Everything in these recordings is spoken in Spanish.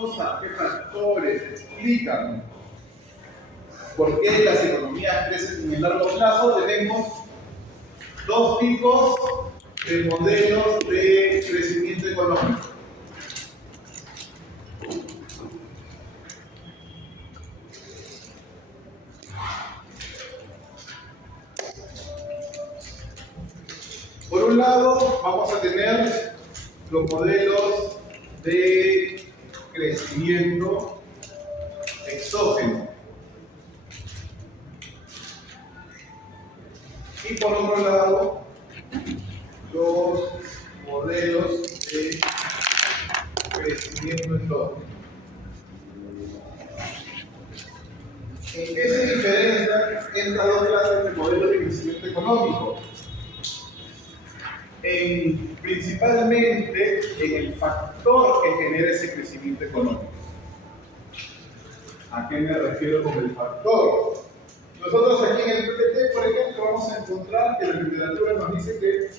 cosas, qué factores explican por qué las economías crecen en el largo plazo, tenemos dos tipos de modelos de crecimiento económico. Por un lado, vamos a tener los modelos de crecimiento exógeno. Y por otro lado, los modelos de crecimiento endógeno. ¿En qué se diferencian estas dos clases de modelos de crecimiento económico? Principalmente en el factor que genera ese crecimiento económico. ¿A qué me refiero con el factor? Nosotros aquí en el PPT, por ejemplo, vamos a encontrar que la literatura nos dice que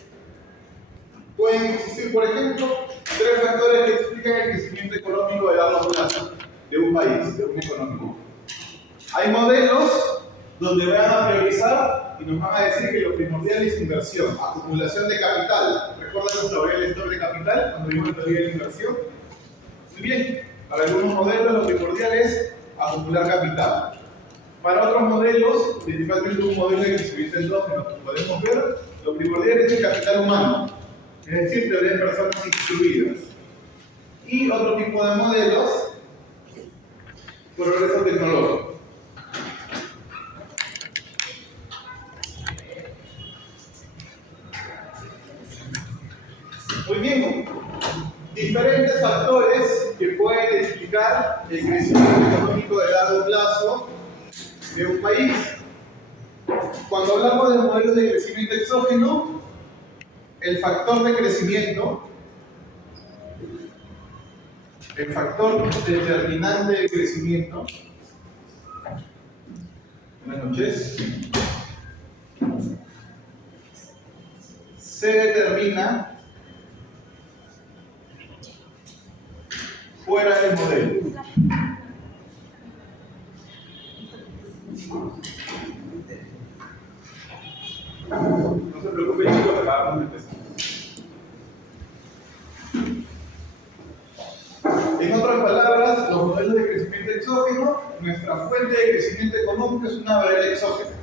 pueden existir, por ejemplo, tres factores que explican el crecimiento económico de largo plazo de un país, de un económico. Hay modelos donde van a priorizar y nos van a decir que lo primordial es inversión, acumulación de capital. ¿Recuerdan nuestro lector de capital cuando vimos la teoría de inversión? Muy bien, para algunos modelos lo primordial es acumular capital. Para otros modelos, principalmente un modelo de crecimiento endógeno que podemos ver, lo primordial es el capital humano, es decir, tener personas instruidas. Y otro tipo de modelos, progreso tecnológico. Muy bien, diferentes factores que pueden explicar el crecimiento económico de largo plazo de un país. Cuando hablamos de modelos de crecimiento exógeno, el factor de crecimiento, el factor determinante de crecimiento, buenas noches, se determina fuera del modelo. No se preocupen, chicos, acabamos de empezar. En otras palabras, los modelos de crecimiento exógeno, nuestra fuente de crecimiento económico es una variable exógena.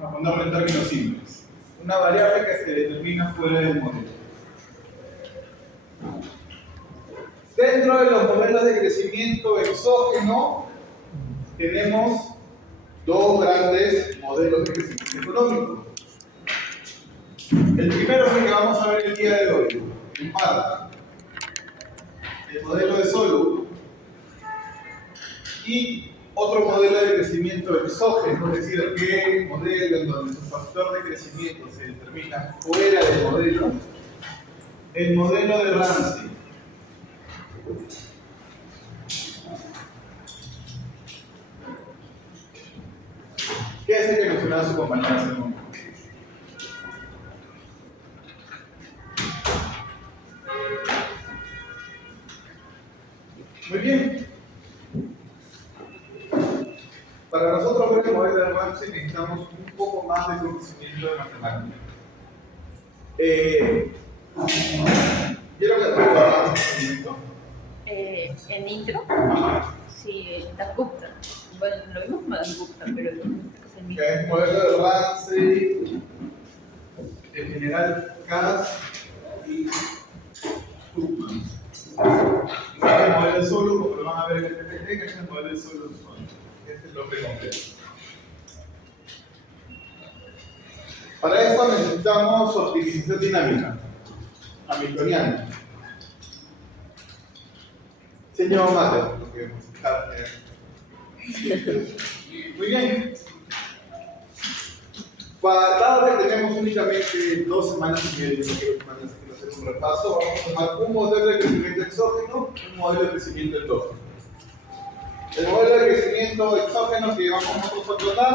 Vamos a ponerlo en términos simples. Una variable que se determina fuera del modelo. Dentro de los modelos de crecimiento exógeno, tenemos dos grandes modelos de crecimiento económico. El primero es el que vamos a ver el día de hoy, en parte. El modelo de Solow. Y otro modelo de crecimiento exógeno, es decir, aquel modelo en donde su factor de crecimiento se determina fuera del modelo, el modelo de Ramsey. ¿Qué es el que mencionaba su compañera hace un momento? Muy bien. Para nosotros ver el modelo de Ramsey necesitamos un poco más de conocimiento de matemática. ¿Vieron que tengo Ramsey? En intro, Ajá. sí, Dasgupta. Bueno, lo vimos como Dasgupta, pero es el mismo. Que es el modelo de Ramsey, el general Kass y Tuchman. Este es el modelo de Solow, como lo van a ver en el PPT, que es el modelo de Solow. Este es el nombre completo. Para esto necesitamos optimización dinámica, hamiltoniana. Señor Mater, porque muy bien. Dado que tenemos únicamente 2 semanas y media, quiero hacer un repaso, vamos a tomar un modelo de crecimiento exógeno y un modelo de crecimiento endógeno. El modelo de crecimiento exógeno que vamos nosotros a tratar,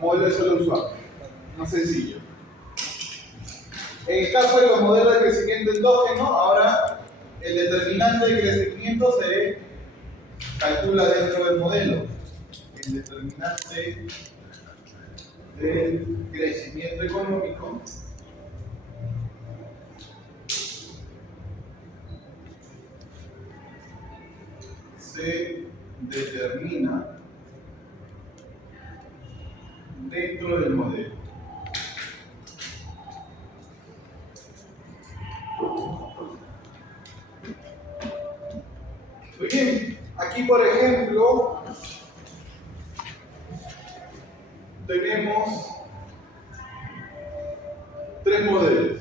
modelo de Solow suave, más sencillo. En el caso de los modelos de crecimiento endógeno, ahora el determinante de crecimiento se calcula dentro del modelo el determinante del crecimiento económico se determina dentro del modelo. Muy bien, aquí por ejemplo tenemos tres modelos.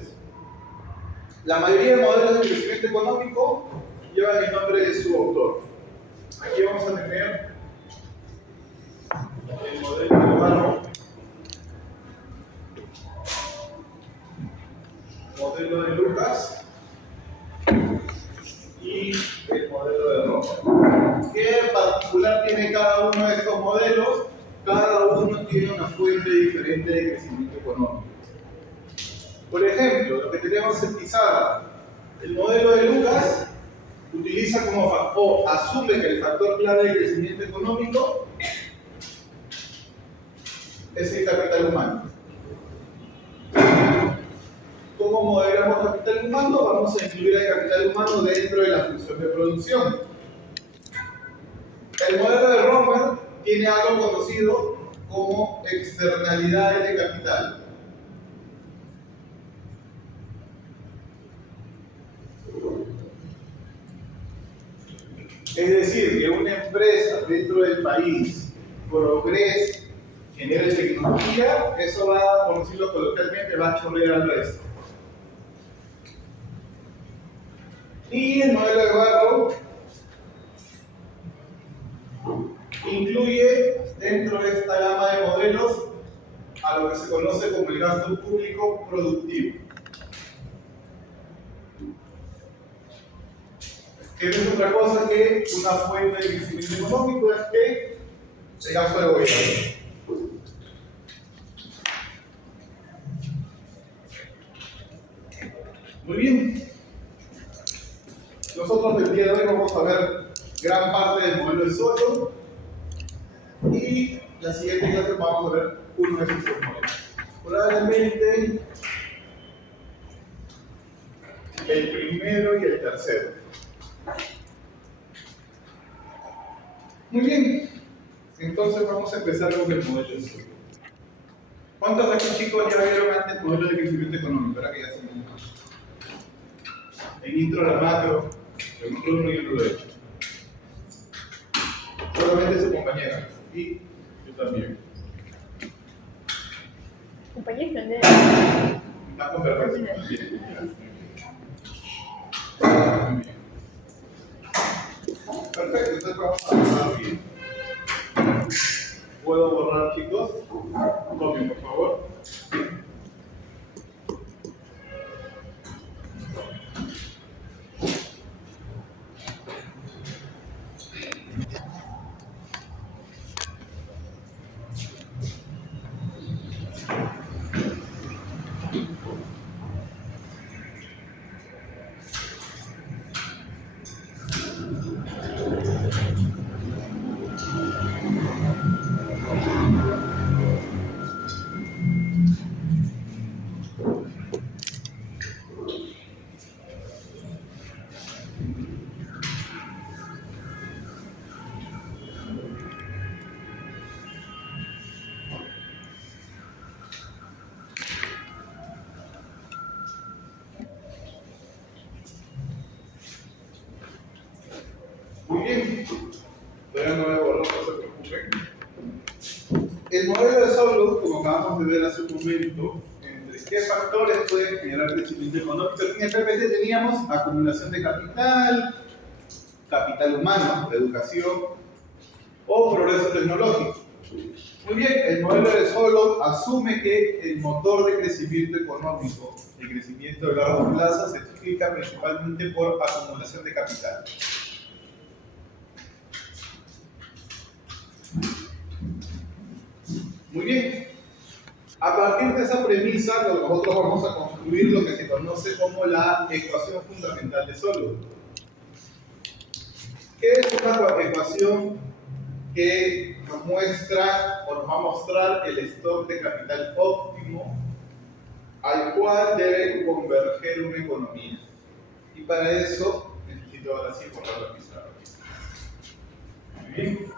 La mayoría de modelos de crecimiento económico llevan el nombre de su autor. Aquí vamos a tener el modelo de Barro, modelo de Lucas y el modelo de Roma. ¿Qué en particular tiene cada uno de estos modelos? Cada uno tiene una fuente diferente de crecimiento económico. Por ejemplo, lo que tenemos en pizarra, el modelo de Lucas utiliza como factor, asume que el factor clave de crecimiento económico es el capital humano. ¿Cómo modelamos capital humano? Vamos a incluir el capital humano dentro de la función de producción. El modelo de Romer tiene algo conocido como externalidades de capital. Es decir, que una empresa dentro del país progrese, genere tecnología, eso va, por decirlo coloquialmente, va a chorrear al resto. Y el modelo de Barro incluye dentro de esta gama de modelos a lo que se conoce como el gasto público productivo. Que no es otra cosa que una fuente de crecimiento económico, es que el gasto de gobierno. Muy bien. Nosotros el día de hoy vamos a ver gran parte del modelo de Solow y la siguiente clase vamos a ver uno de sus modelos. Probablemente el primero y el tercero. Muy bien, entonces vamos a empezar con el modelo de Solow. ¿Cuántos de aquí, chicos, ya vieron antes el modelo de crecimiento económico? Ahora que ya se me llama. En intro la macro, el otro uno y el otro lo he hecho. Solamente su compañera y yo también. Compañero, ¿dónde? Está con vergüenza. Muy bien. Perfecto, entonces vamos a borrar bien. ¿Puedo borrar, chicos? Copien, por favor. Muy bien, todavía no voy a borrar, no se preocupen. El modelo de Solow, como acabamos de ver hace un momento, entre qué factores pueden generar crecimiento económico. En el PPT teníamos acumulación de capital, capital humano, educación o progreso tecnológico. Muy bien, el modelo de Solow asume que el motor de crecimiento económico, el crecimiento de largo plazo, se explica principalmente por acumulación de capital. Muy bien. A partir de esa premisa, nosotros vamos a construir lo que se conoce como la ecuación fundamental de Solow. que es una ecuación que nos muestra o nos va a mostrar el stock de capital óptimo al cual debe converger una economía. Y para eso necesito ahora sí borrar la pizarra. Muy bien.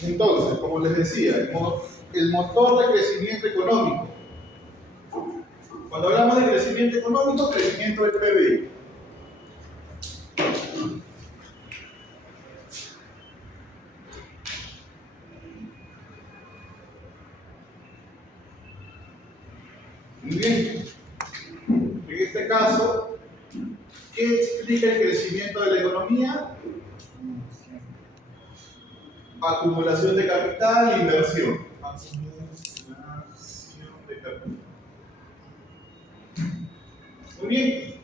Entonces, como les decía, el motor de crecimiento económico. Cuando hablamos de crecimiento económico, crecimiento del PBI. Muy bien. En este caso, ¿qué explica el crecimiento de la economía? Acumulación de capital e inversión. Acumulación de capital. Muy bien.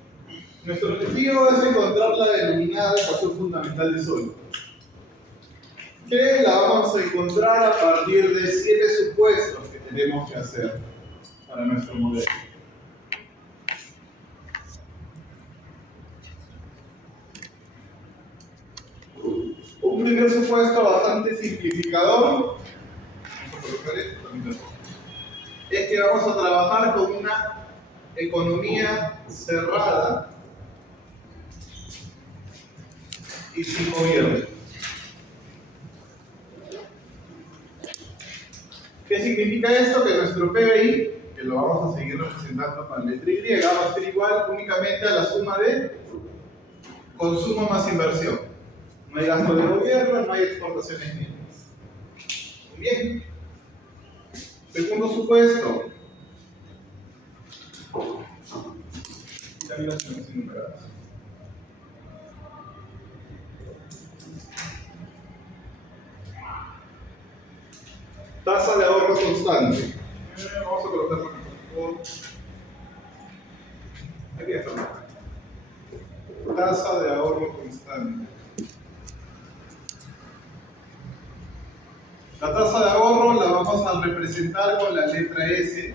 Nuestro objetivo es encontrar la denominada ecuación fundamental de Solow, que la vamos a encontrar a partir de 7 supuestos que tenemos que hacer para nuestro modelo. Un primer supuesto bastante simplificador es que vamos a trabajar con una economía cerrada y sin gobierno. ¿Qué significa esto? Que nuestro PBI, que lo vamos a seguir representando con la letra Y, va a ser igual únicamente a la suma de consumo más inversión. No hay gasto de gobierno, no hay exportaciones netas. Muy bien. Segundo supuesto. Tasa de ahorro constante. Vamos a colocarlo por aquí está. Tasa de ahorro constante. La tasa de ahorro la vamos a representar con la letra S.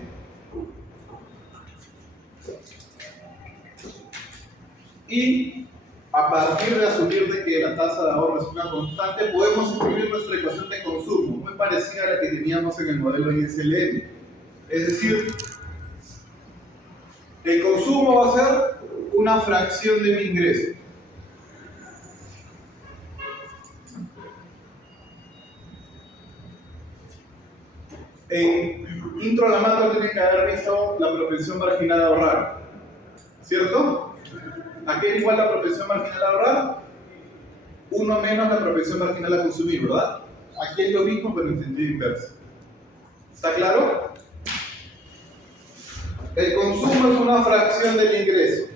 Y a partir de asumir de que la tasa de ahorro es una constante, podemos escribir nuestra ecuación de consumo, muy parecida a la que teníamos en el modelo ISLM. Es decir, el consumo va a ser una fracción de mi ingreso. En intro a la macro tienen que haber visto la propensión marginal a ahorrar, ¿cierto? ¿A qué es igual la propensión marginal a ahorrar? 1 menos la propensión marginal a consumir, ¿verdad? Aquí es lo mismo pero en sentido inverso. ¿Está claro? El consumo es una fracción del ingreso.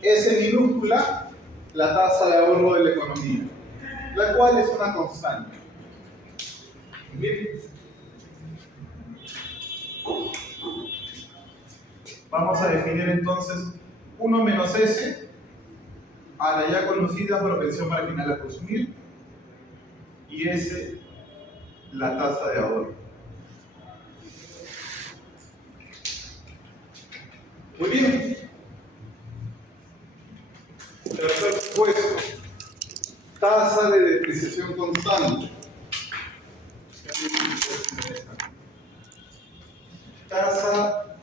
S minúscula, la tasa de ahorro de la economía, la cual es una constante. Bien. Vamos a definir entonces 1 menos S a la ya conocida propensión marginal a consumir y S la tasa de ahorro. Muy bien. Tercer supuesto. Tasa de depreciación constante. Tasa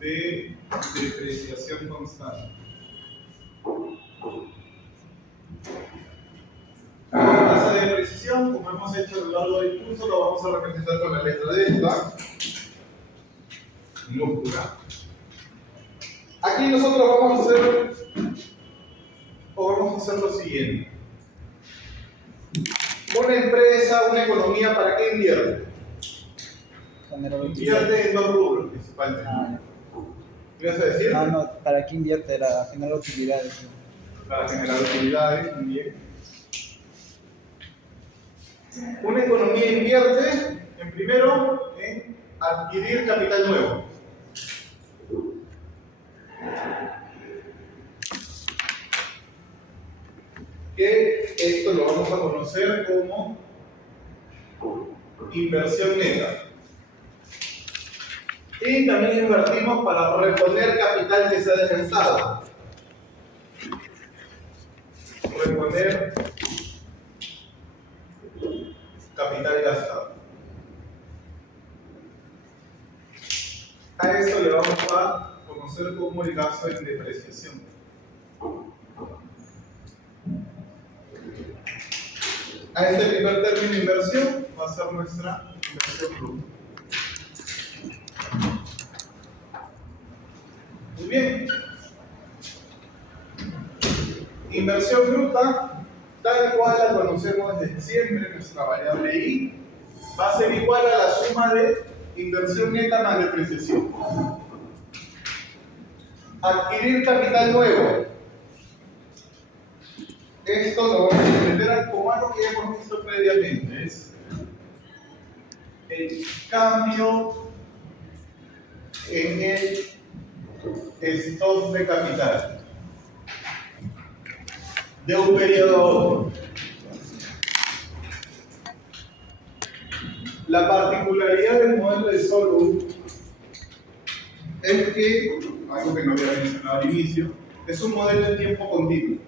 de depreciación constante. La tasa de depreciación, como hemos hecho a lo largo del curso, lo vamos a representar con la letra delta minúscula. Aquí nosotros vamos a hacer lo siguiente. Una empresa, una economía, ¿para qué invierte? Invierte en 2 rubros principalmente. ¿Qué vas a decir? No, ¿para qué invierte? Para generar utilidades. Para generar utilidades, muy bien. Una economía invierte, en primero, en adquirir capital nuevo. Que esto lo vamos a conocer como inversión neta. Y también invertimos para reponer capital que se ha desgastado. Reponer capital gastado. A esto le vamos a conocer como el gasto en depreciación. A este primer término de inversión va a ser nuestra inversión bruta. Muy bien. Inversión bruta, tal cual la conocemos desde siempre, nuestra variable I, va a ser igual a la suma de inversión neta más depreciación. Adquirir capital nuevo. Esto lo vamos a entender como algo que ya hemos visto previamente. Es el cambio en el stock de capital de un periodo a otro. La particularidad del modelo de Solomon es que, algo que no había mencionado al inicio, es un modelo de tiempo continuo.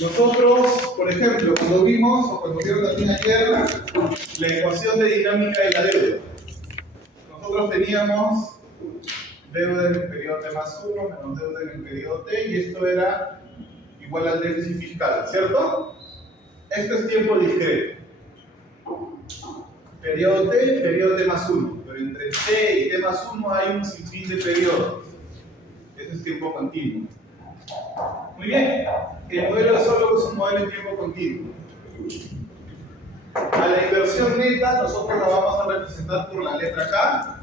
Nosotros, por ejemplo, cuando vimos, o cuando vieron también ayer, la ecuación de dinámica de la deuda, nosotros teníamos deuda en el periodo T más 1 menos deuda en el periodo T, y esto era igual al déficit fiscal, ¿cierto? Esto es tiempo discreto. Periodo T más 1, pero entre T y T más 1 hay un sinfín de periodos. Eso es tiempo continuo. Muy bien, el modelo de Solomon es un modelo de tiempo continuo. A la inversión neta nosotros la vamos a representar por la letra K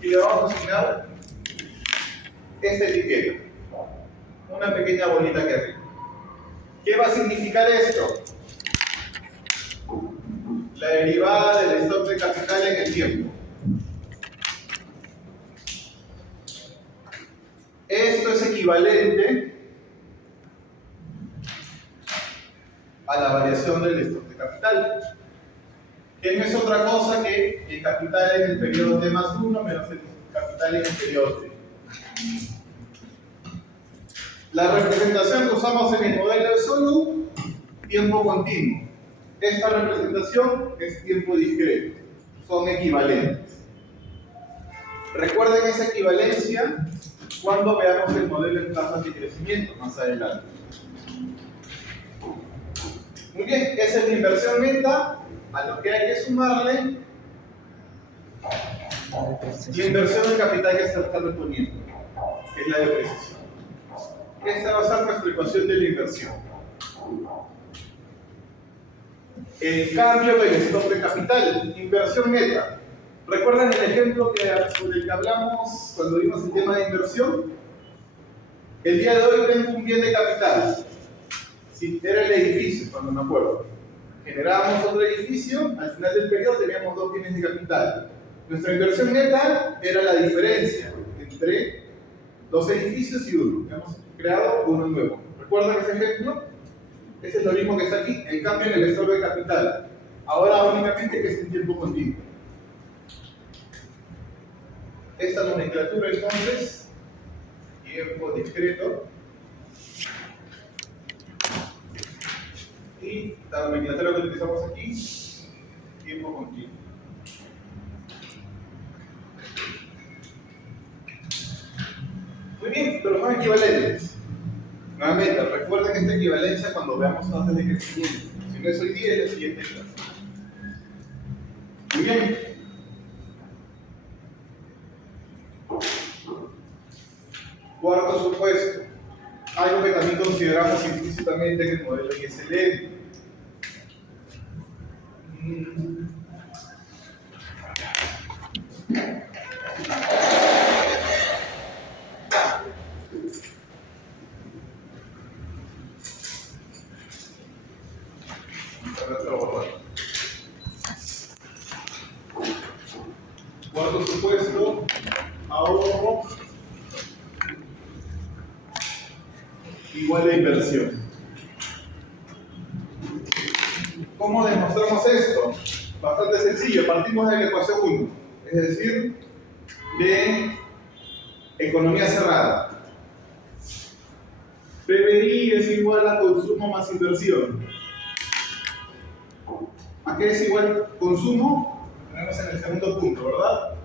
y le vamos a asignar esta etiqueta, una pequeña bolita aquí arriba. ¿Qué va a significar esto? La derivada del stock de capital en el tiempo. Esto es equivalente a la variación del stock de capital, que no es otra cosa que el capital en el periodo T más 1 menos el capital en el periodo T. La representación que usamos en el modelo de Solomon, tiempo continuo. Esta representación es tiempo discreto, son equivalentes. Recuerden esa equivalencia cuando veamos el modelo en tasas de crecimiento más adelante. Muy bien, esa es la inversión neta, a lo que hay que sumarle la inversión de capital que se está reponiendo, que es la depreciación. Esta va a ser nuestra ecuación de la inversión. El cambio del stock de capital, inversión neta. ¿Recuerdan el ejemplo sobre el que hablamos cuando vimos el tema de inversión? El día de hoy tengo un bien de capital. Sí, era el edificio, cuando me acuerdo. Generábamos otro edificio, al final del periodo teníamos dos bienes de capital. Nuestra inversión neta era la diferencia entre dos edificios y uno. Hemos creado uno nuevo. ¿Recuerdan ese ejemplo? Ese es lo mismo que está aquí, el cambio en el stock de capital. Ahora únicamente que es en tiempo continuo. Esta nomenclatura entonces, tiempo discreto, y la nomenclatura que utilizamos aquí, tiempo continuo. Muy bien, pero son equivalentes. Nuevamente, recuerden esta equivalencia cuando veamos tasas de crecimiento. Si no es hoy día, es la siguiente clase. Muy bien. Cuarto supuesto. Algo que también consideramos implícitamente en el modelo ISLM. Cuarto supuesto, ahorro igual a inversión. ¿Cómo demostramos esto? Bastante sencillo, partimos de la ecuación 1. es decir, de economía cerrada. PBI es igual a consumo más inversión. ¿A qué es igual consumo? Lo tenemos en el segundo punto, ¿verdad?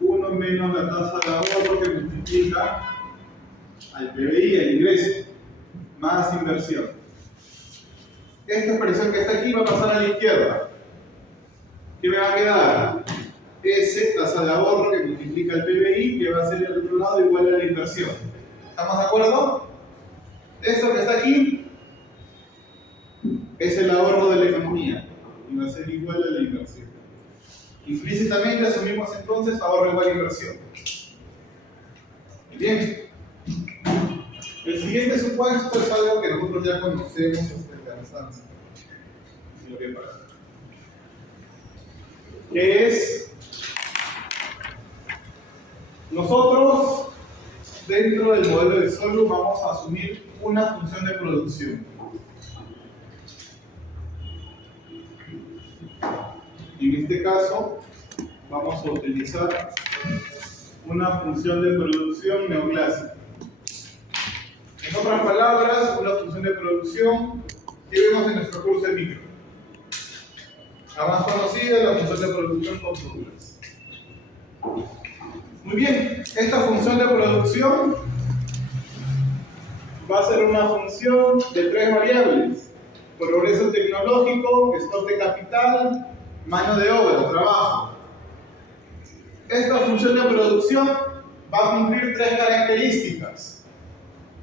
1 menos la tasa de ahorro que multiplica al PBI, el ingreso, más inversión. Esta expresión que está aquí va a pasar a la izquierda. ¿Qué me va a quedar? S, tasa de ahorro que multiplica el PBI, que va a ser al otro lado igual a la inversión. ¿Estamos de acuerdo? Esto que está aquí es el ahorro de la economía y va a ser igual a la inversión. Implícitamente asumimos entonces ahorro igual a inversión. Bien. El siguiente supuesto es algo que nosotros ya conocemos hasta el cansancio. Si lo ven para acá. Que es nosotros dentro del modelo de Solum vamos a asumir una función de producción. En este caso vamos a utilizar una función de producción neoclásica. En otras palabras, una función de producción que vemos en nuestro curso de micro. La más conocida es la función de producción con fórmulas. Muy bien, esta función de producción va a ser una función de 3 variables: progreso tecnológico, stock de capital, mano de obra, trabajo. Esta función de producción va a cumplir 3 características.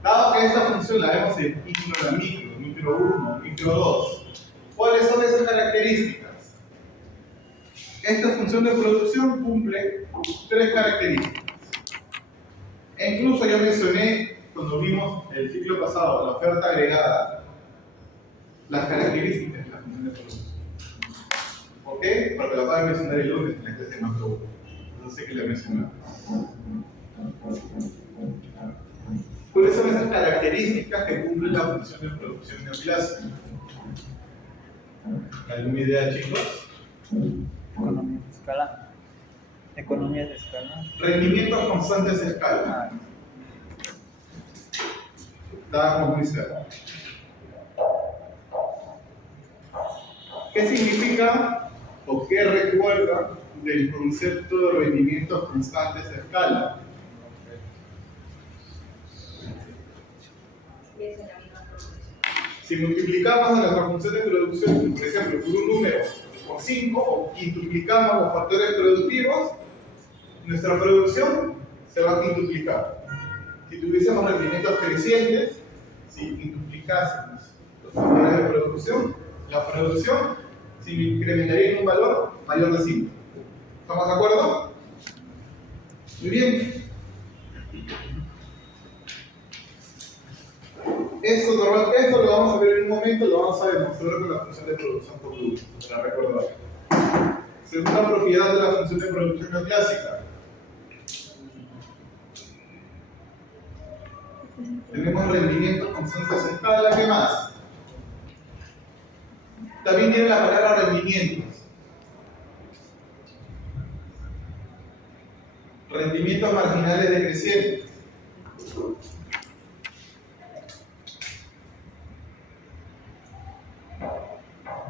Dado que esta función la vemos en micro 1, micro 2, ¿cuáles son esas características? Esta función de producción cumple 3 características. E incluso yo mencioné, cuando vimos el ciclo pasado, la oferta agregada, las características de la función de producción. ¿Por qué? Porque la acabo de mencionar el lunes en la clase de macro 1. No sé qué le mencioné. ¿Cuáles son esas características que cumple la función de producción neoclásica? ¿Alguna idea, chicos? Economía de escala. Economía de escala. Rendimientos constantes de escala. Ah, Estábamos muy cerca. ¿Qué significa o qué recuerda del concepto de rendimientos constantes de escala? Si multiplicamos nuestra función de producción, por ejemplo, por un número por 5 o quintuplicamos los factores productivos, nuestra producción se va a quintuplicar. Si tuviésemos rendimientos crecientes, si quintuplicásemos los factores de producción, la producción se incrementaría en un valor mayor de 5. ¿Estamos de acuerdo? Muy bien. Esto lo vamos a ver en un momento, lo vamos a demostrar con la función de producción por producto, para recordar. Segunda propiedad de la función de producción neoclásica. Tenemos rendimientos constantes de escala, ¿qué más? También tiene la palabra rendimientos. Rendimientos marginales decrecientes.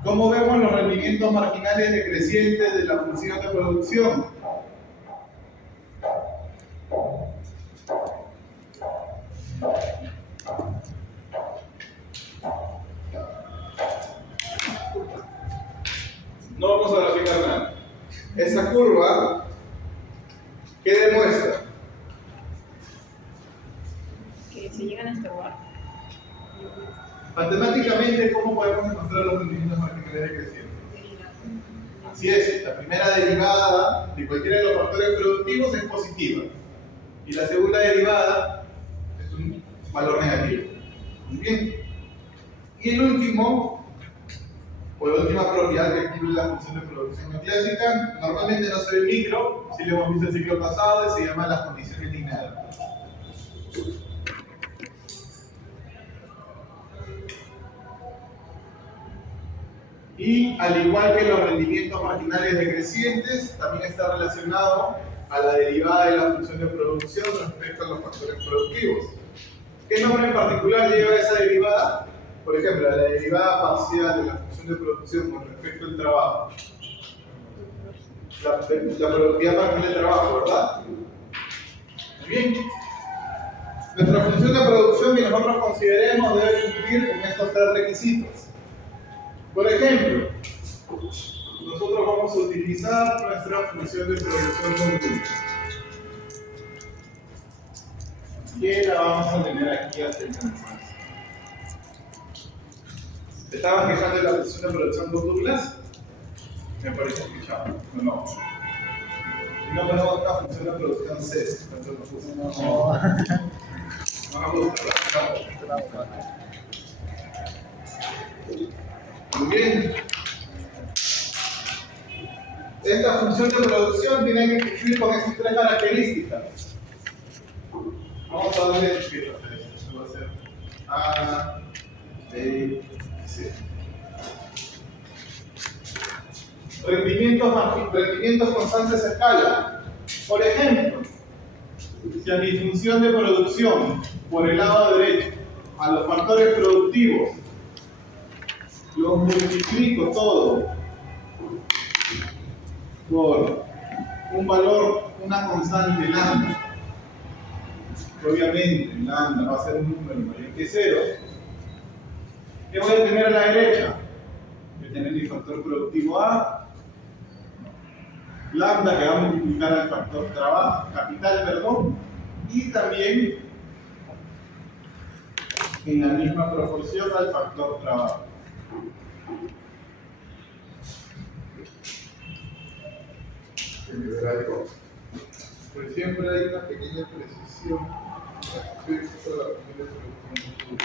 ¿Cómo vemos los rendimientos marginales decrecientes de la función de producción? No vamos a graficar nada. Esa curva, ¿qué demuestra? Que si llegan a este lugar. Matemáticamente, ¿cómo podemos encontrar los rendimientos marginales decrecientes? Así es, la primera derivada de cualquiera de los factores productivos es positiva. Y la segunda derivada es un valor negativo. Muy bien. Y el último, o la última propiedad que cumple la función de producción neoclásica, normalmente no se ve en micro, si lo hemos visto el ciclo pasado, y se llama las condiciones lineales. Y al igual que los rendimientos marginales decrecientes, también está relacionado a la derivada de la función de producción respecto a los factores productivos. ¿Qué nombre en particular lleva esa derivada? Por ejemplo, la derivada parcial de la función de producción con respecto al trabajo. La productividad marginal del trabajo, ¿verdad? Muy bien. Nuestra función de producción que nosotros consideremos debe cumplir con estos tres requisitos. Por ejemplo, nosotros vamos a utilizar nuestra función de producción continua. Que la vamos a tener aquí hasta el final. ¿Te estabas quejando de la función de producción con Douglas? Me parece escuchado. No. Si no ponemos una función de producción C, entonces nos gusta. No nos gusta. Muy bien. Esta función de producción tiene que cumplir con estas tres características. Vamos a darle etiquetas a esto. Esto va a ser A, B, C. Rendimientos constantes a escala. Por ejemplo, si a mi función de producción por el lado derecho a los factores productivos los multiplico todo por un valor, una constante lambda, que obviamente lambda va a ser un número mayor que 0, ¿qué voy a tener a la derecha? Voy a tener mi factor productivo A, lambda que va a multiplicar al factor capital, y también en la misma proporción al factor trabajo. Pues siempre hay una pequeña precisión respecto a la primera producción.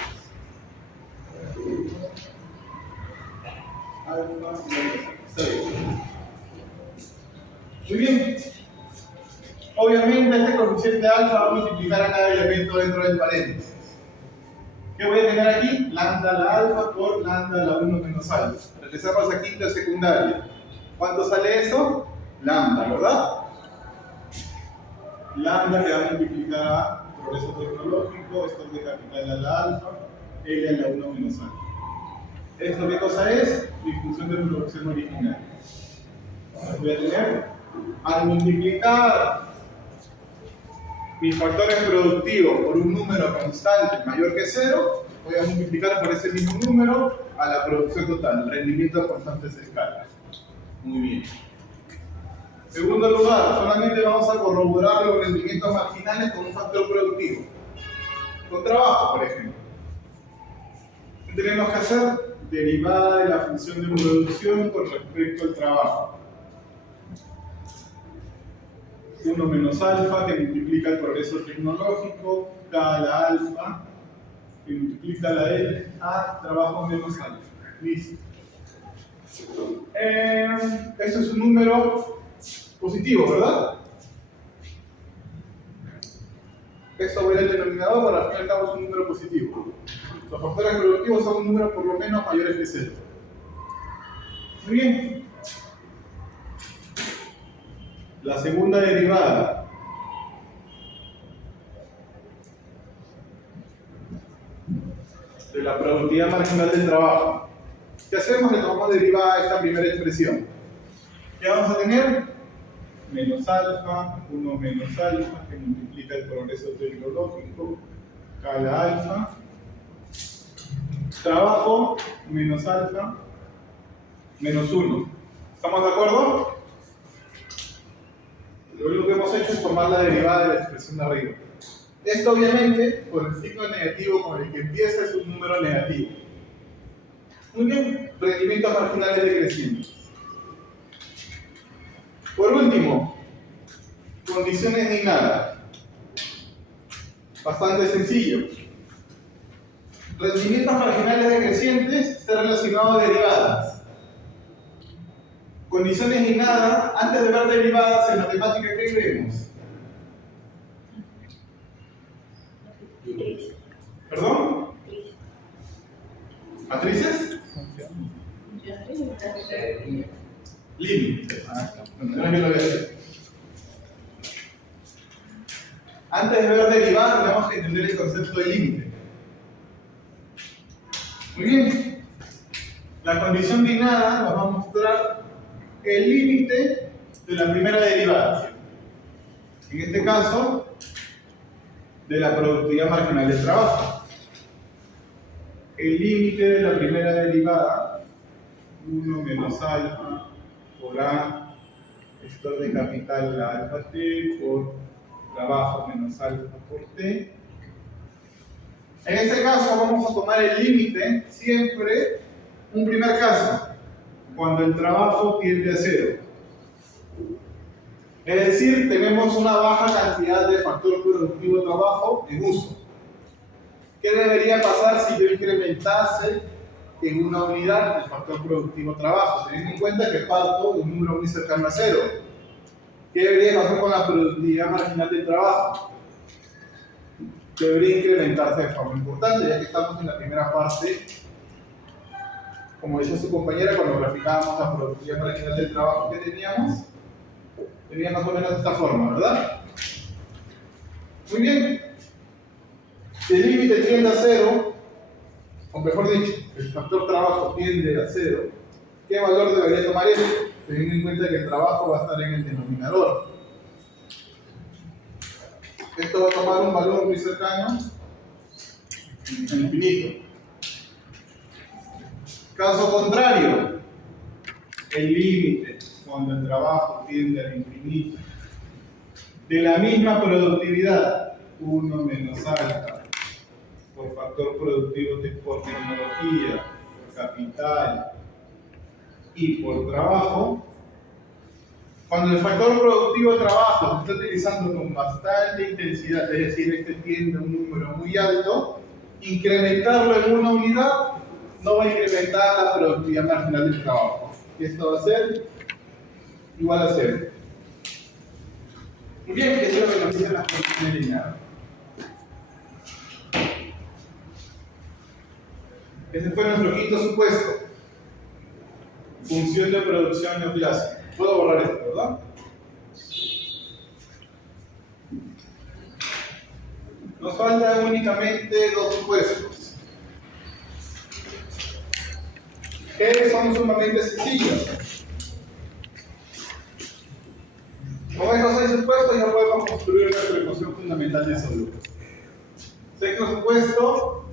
Alfa y 6. Muy bien. Obviamente este coeficiente alfa va a multiplicar a cada elemento dentro del paréntesis. ¿Qué voy a tener aquí? Lambda la alfa por lambda la 1 menos alfa. Regresamos a quinta secundaria. ¿Cuánto sale eso? Lambda, ¿verdad? Lambda que va a multiplicar a progreso tecnológico, esto es de capital a la alfa, L a la 1 menos alfa. ¿Esto qué cosa es? Mi función de producción original. Voy a tener, al multiplicar mis factores productivos por un número constante mayor que 0, voy a multiplicar por ese mismo número a la producción total, rendimiento constante de escala. Muy bien. Segundo lugar, solamente vamos a corroborar los rendimientos marginales con un factor productivo. Con trabajo, por ejemplo. ¿Qué tenemos que hacer? Derivada de la función de producción con respecto al trabajo. 1 menos alfa que multiplica el progreso tecnológico, K a la alfa que multiplica la L a trabajo menos alfa. Listo. Esto es un número positivo, ¿verdad? Esto voy al denominador, pero al fin y al cabo es un número positivo. Los factores productivos son un número por lo menos mayores que 0. Muy bien. La segunda derivada. De la productividad marginal del trabajo. ¿Qué hacemos? Le tomamos derivada a esta primera expresión. ¿Qué vamos a tener? Menos alfa, 1 menos alfa, que multiplica el progreso tecnológico, K a la alfa. Trabajo, menos alfa, menos 1. ¿Estamos de acuerdo? Lo único que hemos hecho es tomar la derivada de la expresión de arriba. Esto obviamente, por el signo negativo con el que empieza, es un número negativo. Muy bien, rendimientos marginales decrecientes. Por último, condiciones de nada. Bastante sencillo. Rendimientos marginales decrecientes está relacionado a derivadas. Condiciones de nada, antes de ver derivadas en matemática, ¿qué vemos? ¿Perdón? ¿Matrices? límite. No es que lo veas. Antes de ver derivadas, tenemos que entender el concepto de límite. Muy bien. La condición de nada nos va a mostrar el límite de la primera derivada. En este caso, de la productividad marginal del trabajo. El límite de la primera derivada, 1 menos alfa por A, vector de capital la alfa t por trabajo menos alfa por t. En este caso vamos a tomar el límite siempre un primer caso, cuando el trabajo tiende a 0. Es decir, tenemos una baja cantidad de factor productivo trabajo en uso. ¿Qué debería pasar si yo incrementase en una unidad el factor productivo trabajo? Teniendo en cuenta que parto de un número muy cercano a 0. ¿Qué debería pasar con la productividad marginal del trabajo? Debería incrementarse de forma importante, ya que estamos en la primera parte. Como decía su compañera, cuando graficábamos la productividad marginal del trabajo que teníamos, tenía más o menos esta forma, ¿verdad? Muy bien. Si el límite tiende a 0, o mejor dicho, el factor trabajo tiende a 0, ¿qué valor debería tomar esto? Teniendo en cuenta que el trabajo va a estar en el denominador. Esto va a tomar un valor muy cercano al infinito. Caso contrario, el límite cuando el trabajo tiende al infinito de la misma productividad, 1 menos alfa por factor productivo por tecnología, por capital y por trabajo. Cuando el factor productivo de trabajo se está utilizando con bastante intensidad, es decir, este tiende a un número muy alto, incrementarlo en una unidad no va a incrementar la productividad marginal del trabajo. Y esto va a ser igual a 0. Muy bien, eso es lo que nos dicen las condiciones lineales. Ese fue nuestro quinto supuesto. Función de producción neoclásica. Puedo borrar esto, ¿verdad? Nos faltan únicamente dos supuestos, que son sumamente sencillos. Con estos 6 supuestos ya podemos construir nuestra ecuación fundamental de solución. Sexto supuesto,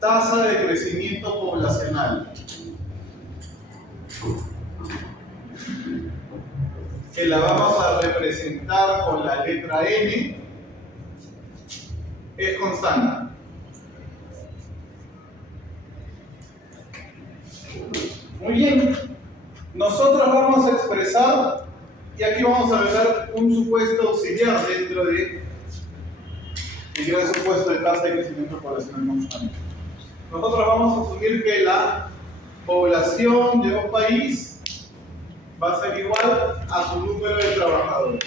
tasa de crecimiento poblacional, que la vamos a representar con la letra N, es constante. Muy bien, nosotros vamos a expresar, y aquí vamos a ver un supuesto auxiliar dentro de el gran supuesto de tasa de crecimiento poblacional constante. Nosotros vamos a asumir que la población de un país va a ser igual a su número de trabajadores.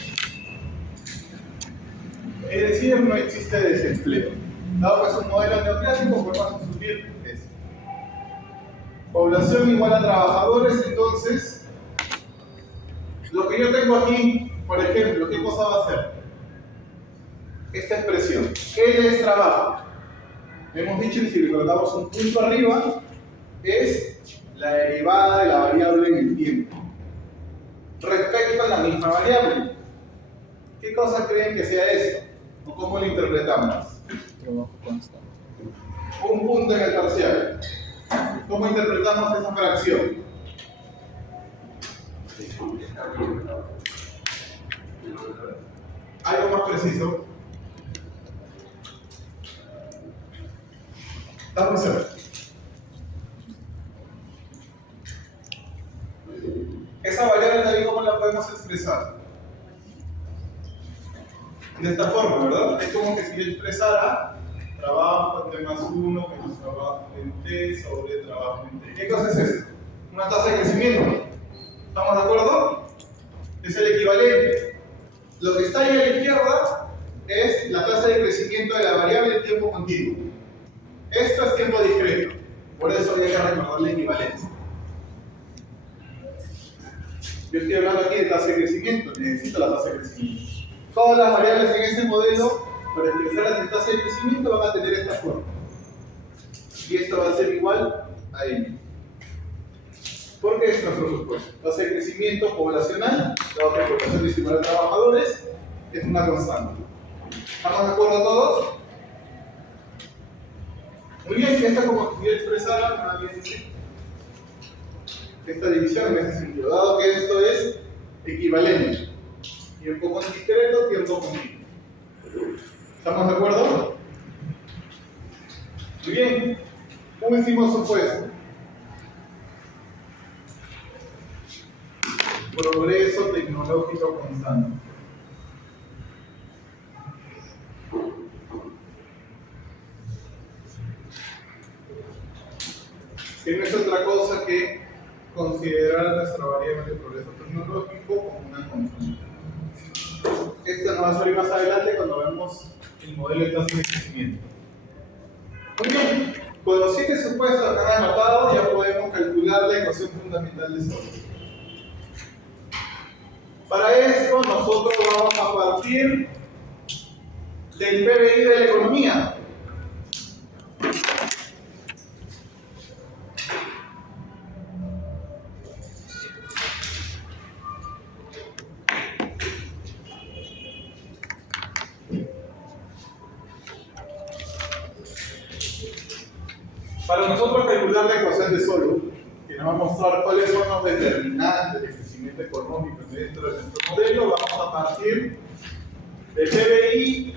Es decir, no existe desempleo. Dado que es un modelo neoclásico, podemos asumir eso. Población igual a trabajadores, entonces, lo que yo tengo aquí, por ejemplo, ¿qué cosa va a ser? Esta expresión, L es trabajo. Hemos dicho que si recordamos un punto arriba, es la derivada de la variable en el tiempo respecto a la misma variable. ¿Qué cosa creen que sea eso? ¿O cómo lo interpretamos? Trabajo constante. Un punto en el parcial. ¿Cómo interpretamos esa fracción? Algo más preciso. Estamos cerca. Esa variable también, ¿cómo la podemos expresar? De esta forma, ¿verdad? Es como que si yo expresara trabajo entre más 1 menos trabajo en t sobre trabajo en t. ¿Qué cosa es esto? Una tasa de crecimiento. ¿Estamos de acuerdo? Es el equivalente. Lo que está ahí a la izquierda es la tasa de crecimiento de la variable en tiempo continuo. Esto es tiempo discreto. Por eso había que recordar la equivalencia. Yo estoy hablando aquí de tasa de crecimiento, necesito la tasa de crecimiento. Todas las variables en ese modelo, para expresar la tasa de crecimiento, van a tener esta forma. Y esto va a ser igual a M. Porque es nuestro supuesto. Tasa de crecimiento poblacional, dado que la población es igual a trabajadores, es una constante. ¿Estamos de acuerdo todos? Muy bien, esta como quisiera expresar nuevamente esta división en ese sentido, dado que esto es equivalente. Tiempo con discreto, tiempo continuo. ¿Estamos de acuerdo? Muy bien. Último supuesto. Progreso tecnológico constante. Que no es otra cosa que considerar nuestra variable de progreso tecnológico como una constante. Esto nos va a salir más adelante cuando vemos el modelo de tasa de crecimiento. Muy bien, con los 7 supuestos acá anotados ya podemos calcular la ecuación fundamental de Sócrates. Para esto nosotros vamos a partir del PBI de la economía. Para nosotros calcular la ecuación de Solow, que nos va a mostrar cuáles son los determinantes del crecimiento económico dentro de nuestro modelo, vamos a partir del PBI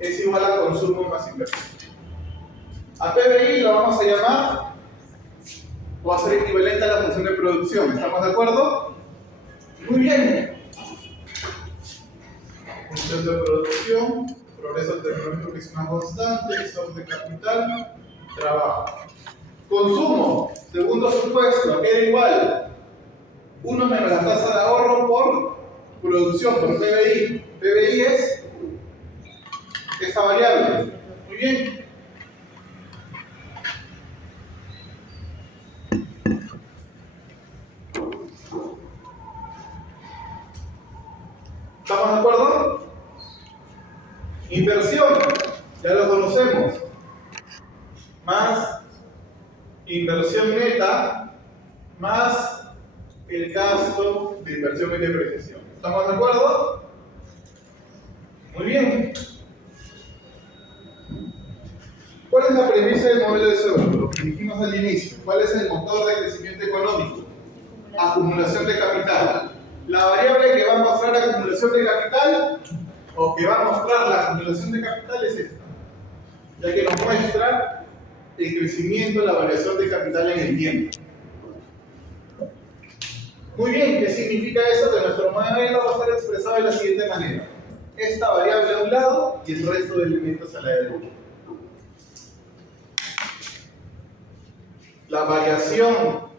es igual a consumo más inversión. A PBI lo vamos a llamar, o va a ser equivalente a la función de producción. ¿Estamos de acuerdo? Muy bien. Función de producción, progreso tecnológico que es una constante, stock de capital, trabajo. Consumo, segundo supuesto, queda igual 1 menos la tasa de ahorro por producción, por PBI. PBI es esta variable. Muy bien. ¿Estamos de acuerdo? Inversión, ya lo conocemos. Más inversión neta, más el gasto de inversión y depreciación. ¿Estamos de acuerdo? Muy bien. ¿Cuál es la premisa del modelo de Solow? Lo que dijimos al inicio. ¿Cuál es el motor de crecimiento económico? Acumulación de capital. La variable que va a mostrar la acumulación de capital o que va a mostrar la acumulación de capital es esta, ya que nos muestra el crecimiento, la variación de capital en el tiempo. Muy bien, ¿qué significa eso? Que nuestro modelo va a estar expresado de la siguiente manera. Esta variable a un lado y el resto de elementos a la derecha. La variación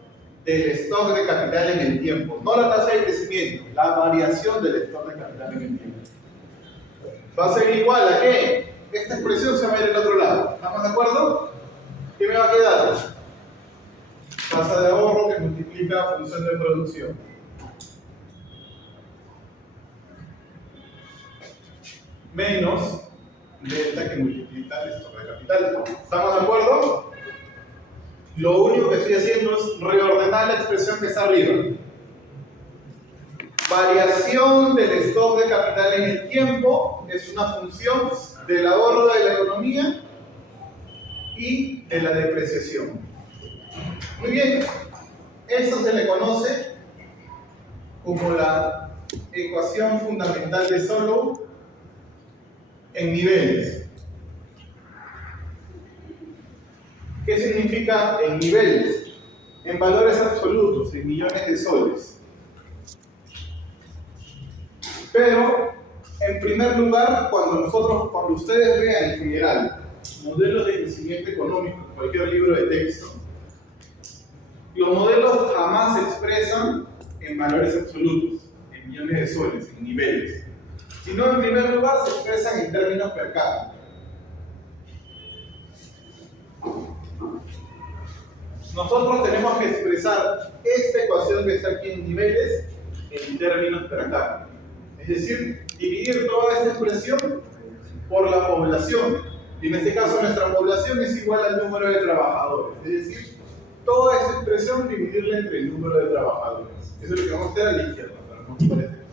del stock de capital en el tiempo, no la tasa de crecimiento, la variación del stock de capital en el tiempo. Va a ser igual a que esta expresión se va a ir al otro lado. ¿Estamos de acuerdo? ¿Qué me va a quedar? Tasa de ahorro que multiplica función de producción. Menos delta que multiplica el stock de capital. ¿Estamos de acuerdo? Lo único que estoy haciendo es reordenar la expresión que está arriba. Variación del stock de capital en el tiempo es una función del ahorro de la economía y de la depreciación. Muy bien, eso se le conoce como la ecuación fundamental de Solow en niveles. ¿Qué significa en niveles? En valores absolutos, en millones de soles. Pero, en primer lugar, cuando ustedes vean en general modelos de crecimiento económico, en cualquier libro de texto, los modelos jamás se expresan en valores absolutos, en millones de soles, en niveles, sino en primer lugar se expresan en términos per cápita. nosotros tenemos que expresar esta ecuación que está aquí en niveles en términos per cápita. Es decir, dividir toda esta expresión por la población. Y en este caso nuestra población es igual al número de trabajadores. Es decir, toda esa expresión dividirla entre el número de trabajadores. Eso es lo que vamos a hacer a la izquierda. Para no parecer.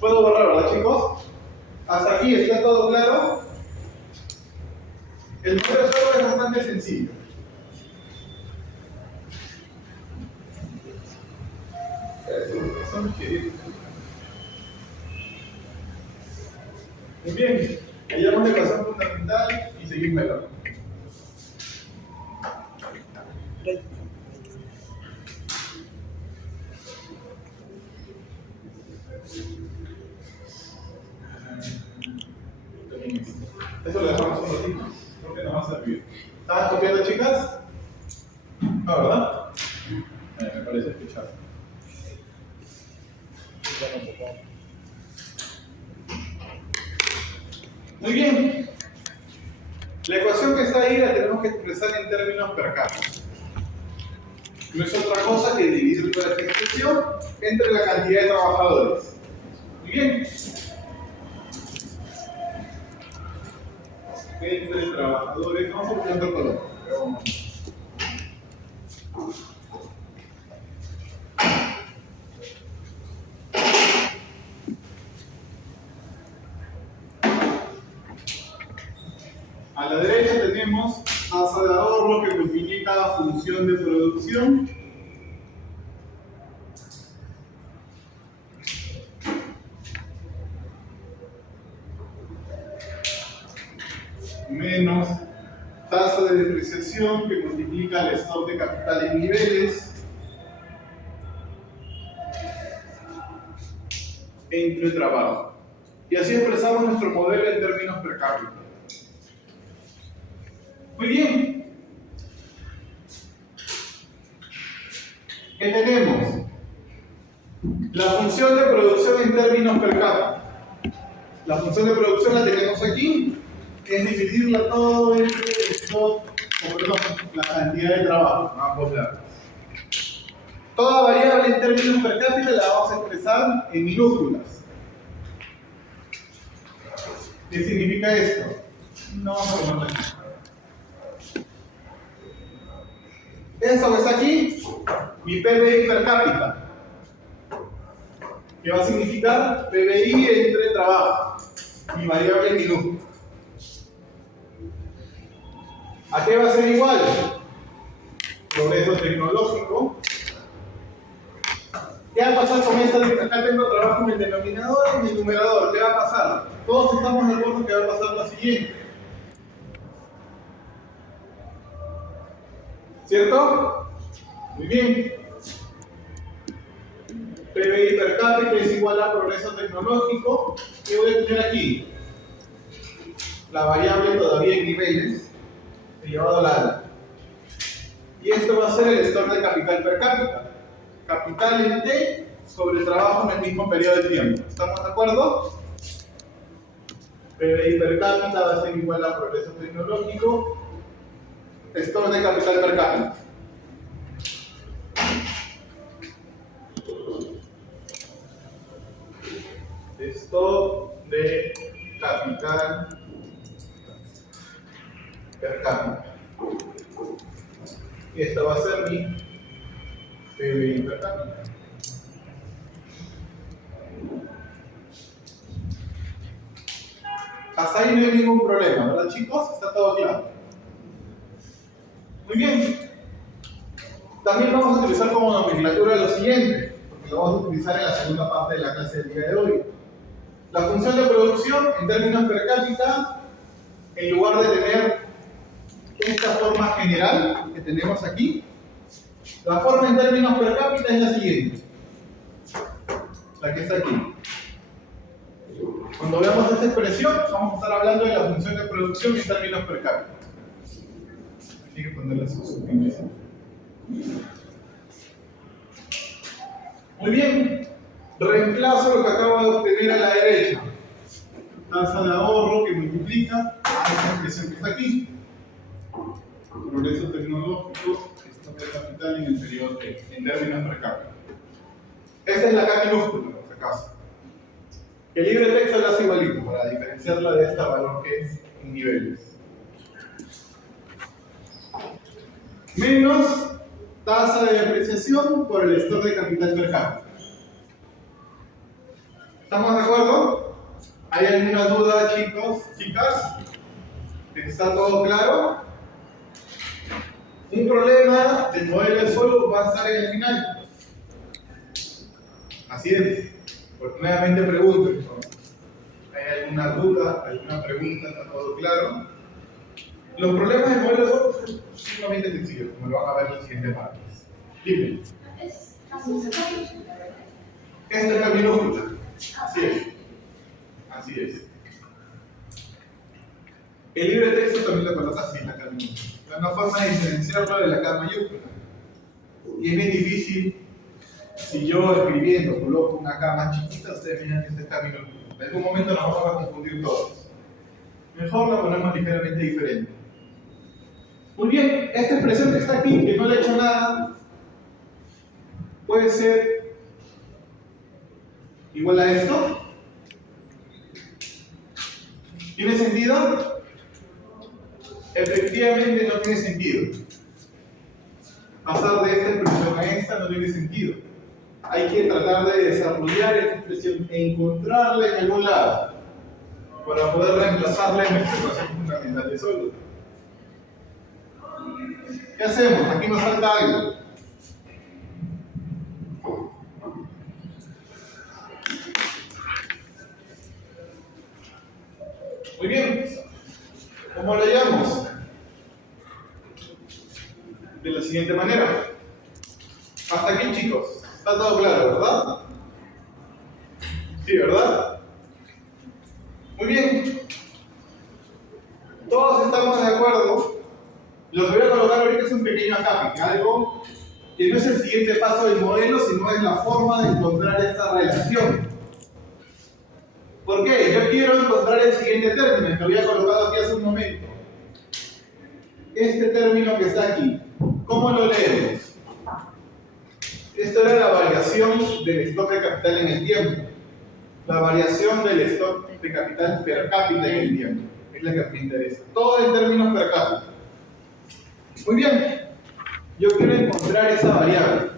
Puedo borrar, ¿verdad, chicos? Hasta aquí está todo claro. El modelo solo es bastante sencillo. Muy bien, hallamos la ecuación fundamental y seguimos el otro. Eso lo dejamos un ratito, porque nos va a servir. ¿Estaban copiando, chicas? No, ¿verdad? Me parece escuchar. Muy bien. La ecuación que está ahí la tenemos que expresar en términos per cápita. No es otra cosa que dividir toda esta expresión entre la cantidad de trabajadores. Muy bien. Entre trabajadores, vamos a poner otro color. Pero vamos. A la derecha tenemos tasa de ahorro que multiplica función de producción menos tasa de depreciación que multiplica el stock de capital en niveles entre trabajo. Y así expresamos nuestro modelo en términos per cápita. Muy bien. ¿Qué tenemos? La función de producción en términos per cápita. La función de producción la tenemos aquí, que es dividirla todo entre esto, o la cantidad de trabajo, ambos lados. Toda variable en términos per cápita la vamos a expresar en minúsculas. ¿Qué significa esto? No vamos a ponerlo aquí. Esto que está aquí, mi PBI per cápita, que va a significar PBI entre trabajo, mi variable minúscula. ¿A qué va a ser igual? Progreso tecnológico. ¿Qué va a pasar con esta? Acá tengo trabajo en el denominador y en el numerador. ¿Qué va a pasar? Todos estamos de acuerdo que va a pasar lo siguiente. ¿Cierto? Muy bien. PBI per cápita es igual a progreso tecnológico. ¿Qué voy a tener aquí? La variable todavía en niveles, llevado al lado. Y esto va a ser el stock de capital per cápita. Capital en T sobre trabajo en el mismo periodo de tiempo. ¿Estamos de acuerdo? PBI per cápita va a ser igual a progreso tecnológico. Stock de capital per cápita. Stock de capital per cápita. Y esta va a ser mi PBI per cápita. Hasta ahí no hay ningún problema, ¿verdad, chicos? Está todo claro. Muy bien. También vamos a utilizar como nomenclatura lo siguiente, porque lo vamos a utilizar en la segunda parte de la clase del día de hoy. La función de producción en términos per cápita, en lugar de tener esta forma general que tenemos aquí, la forma en términos per cápita es la siguiente, la que está aquí. Cuando veamos esta expresión, vamos a estar hablando de la función de producción en términos per cápita. Hay que ponerle su subíndice. Muy bien. Reemplazo lo que acabo de obtener a la derecha. Tasa de ahorro que multiplica esta expresión que está aquí. Progreso tecnológico, stock de capital en el periodo T, en términos per cápita. Esta es la K minúscula, por si acaso. El libro de texto la hace igualito para diferenciarla de este valor que es en niveles. Menos tasa de depreciación por el stock de capital per cápita. ¿Estamos de acuerdo? ¿Hay alguna duda, chicos, chicas? ¿Está todo claro? Un problema del modelo de suelo va a estar en el final. Así es. Porque nuevamente pregunto, ¿hay alguna duda, alguna pregunta? ¿Está todo claro? Los problemas del modelo de suelo son sumamente sencillos, como lo van a ver en las siguientes partes. Dime. Esta es la minúscula. Así es. Así es. El libro de texto también lo coloca así, la K minúscula. Es una forma de diferenciarlo de la K mayúscula. Y es bien difícil, si yo escribiendo coloco una K más chiquita, ustedes miran que esta es K minúscula. En algún momento nos vamos a confundir todos. Mejor la ponemos ligeramente diferente. Muy bien, esta expresión que está aquí, que no le he hecho nada, puede ser igual a esto. ¿Tiene sentido? Efectivamente no tiene sentido. Pasar de esta expresión a esta no tiene sentido. Hay que tratar de desarrollar esta expresión e encontrarla en algún lado para poder reemplazarla en nuestra ecuación fundamental de sólido. ¿Qué hacemos? Aquí nos falta algo. Muy bien. ¿Cómo lo llamamos? De la siguiente manera. Hasta aquí, chicos. Está todo claro, ¿verdad? Sí, ¿verdad? Muy bien. Todos estamos de acuerdo. Lo que voy a colocar ahorita es un pequeño acápite, algo que no es el siguiente paso del modelo, sino es la forma de encontrar esta relación. ¿Por qué? Yo quiero encontrar el siguiente término, que lo había colocado aquí hace un momento. Este término que está aquí, ¿cómo lo leemos? Esto era la variación del stock de capital en el tiempo. La variación del stock de capital per cápita en el tiempo. Es la que me interesa. Todo en términos per cápita. Muy bien. Yo quiero encontrar esa variable.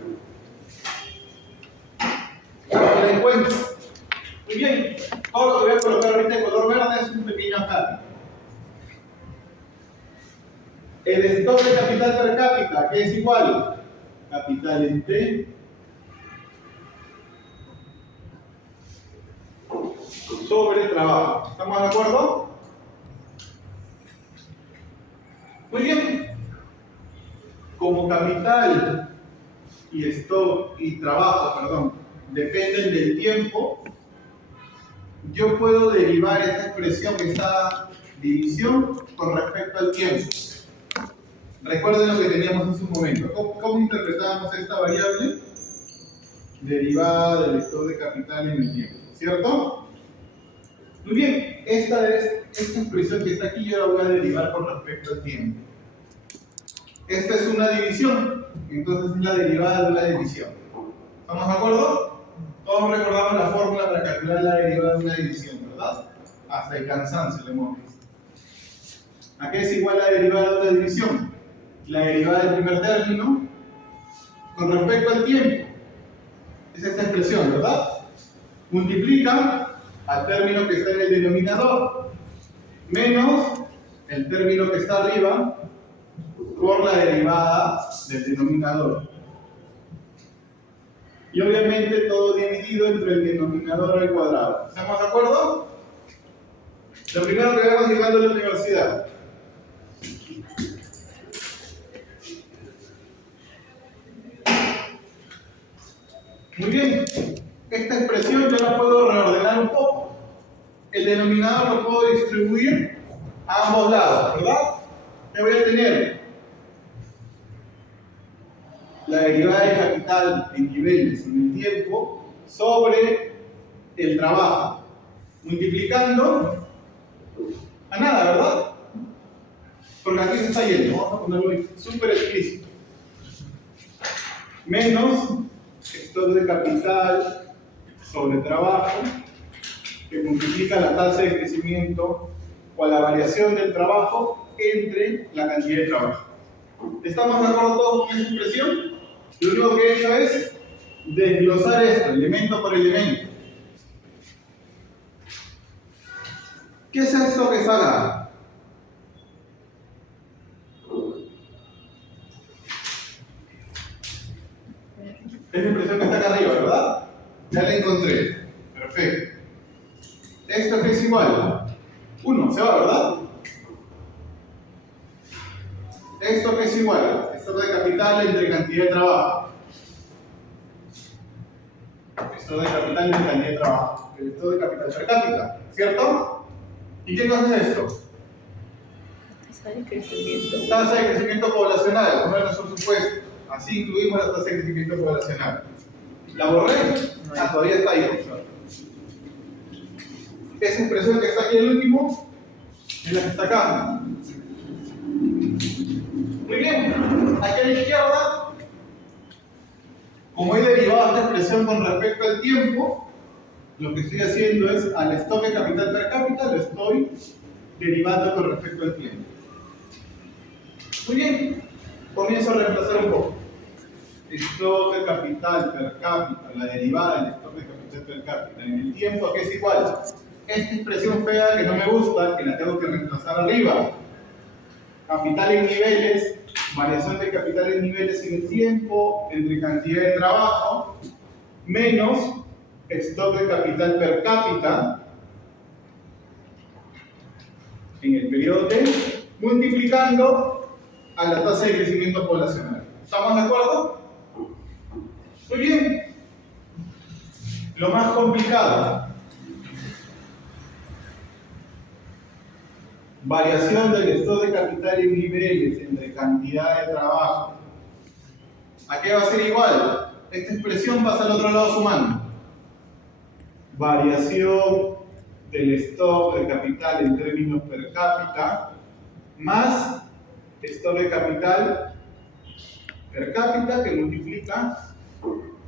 ¿Cómo la encuentro? Muy bien. Todo lo que voy a colocar ahorita en color verde es un pequeño acápite. El stock de capital per cápita, que es igual, capital en T sobre trabajo. ¿Estamos de acuerdo? Muy bien. Como capital y stock y trabajo, perdón, dependen del tiempo, yo puedo derivar esta expresión, esta división, con respecto al tiempo. Recuerden lo que teníamos hace un momento. ¿Cómo interpretábamos esta variable? Derivada del stock de capital en el tiempo, ¿cierto? Muy bien, esta expresión que está aquí yo la voy a derivar con respecto al tiempo. Esta es una división, entonces es la derivada de una división. ¿Estamos de acuerdo? Todos recordamos la fórmula para calcular la derivada de una división, ¿verdad? Hasta el cansancio le hemos visto. ¿A qué es igual la derivada de una división? La derivada del primer término con respecto al tiempo. Es esta expresión, ¿verdad? Multiplica al término que está en el denominador menos el término que está arriba por la derivada del denominador. Y obviamente todo dividido entre el denominador al cuadrado. ¿Estamos de acuerdo? Lo primero que vemos llegando a la universidad. Muy bien. Esta expresión yo la puedo reordenar un poco. El denominador lo puedo distribuir a ambos lados, ¿verdad? ¿Qué voy a tener? La derivada de capital en niveles en el tiempo sobre el trabajo. Multiplicando a nada, ¿verdad? Porque aquí se está yendo, vamos a ponerlo súper explícito. Menos stock de capital sobre trabajo, que multiplica la tasa de crecimiento o la variación del trabajo entre la cantidad de trabajo. ¿Estamos de acuerdo todos con esa expresión? Lo único que he hecho es desglosar esto, elemento por elemento. ¿Qué es esto que está acá? Es la impresión que está acá arriba, ¿verdad? Ya la encontré. Perfecto. ¿Esto qué es igual? 1, se va, ¿verdad? ¿Esto qué es igual? Esto de capital entre cantidad de trabajo. Esto de capital entre cantidad de trabajo. Esto de capital per cápita, ¿cierto? ¿Y qué cosa es esto? Tasa de crecimiento. Tasa de crecimiento poblacional, uno de nuestros supuestos. Así incluimos la tasa de crecimiento poblacional. ¿La borré? Ah, todavía está ahí, profesor. Esa expresión que está aquí el último es la que está acá. Muy bien, aquí a la izquierda, como he derivado esta expresión con respecto al tiempo, lo que estoy haciendo es al stock de capital per cápita lo estoy derivando con respecto al tiempo. Muy bien, comienzo a reemplazar un poco. Stock de capital per cápita, la derivada del stock de capital per cápita en el tiempo, ¿a qué es igual? Esta expresión fea que no me gusta, que la tengo que reemplazar arriba. Capital en niveles, variación de capital en niveles en el tiempo, entre cantidad de trabajo, menos stock de capital per cápita en el periodo T, multiplicando a la tasa de crecimiento poblacional. ¿Estamos de acuerdo? Muy bien. Lo más complicado. Variación del stock de capital en niveles entre cantidad de trabajo. ¿A qué va a ser igual? Esta expresión pasa al otro lado sumando. Variación del stock de capital en términos per cápita más stock de capital per cápita que multiplica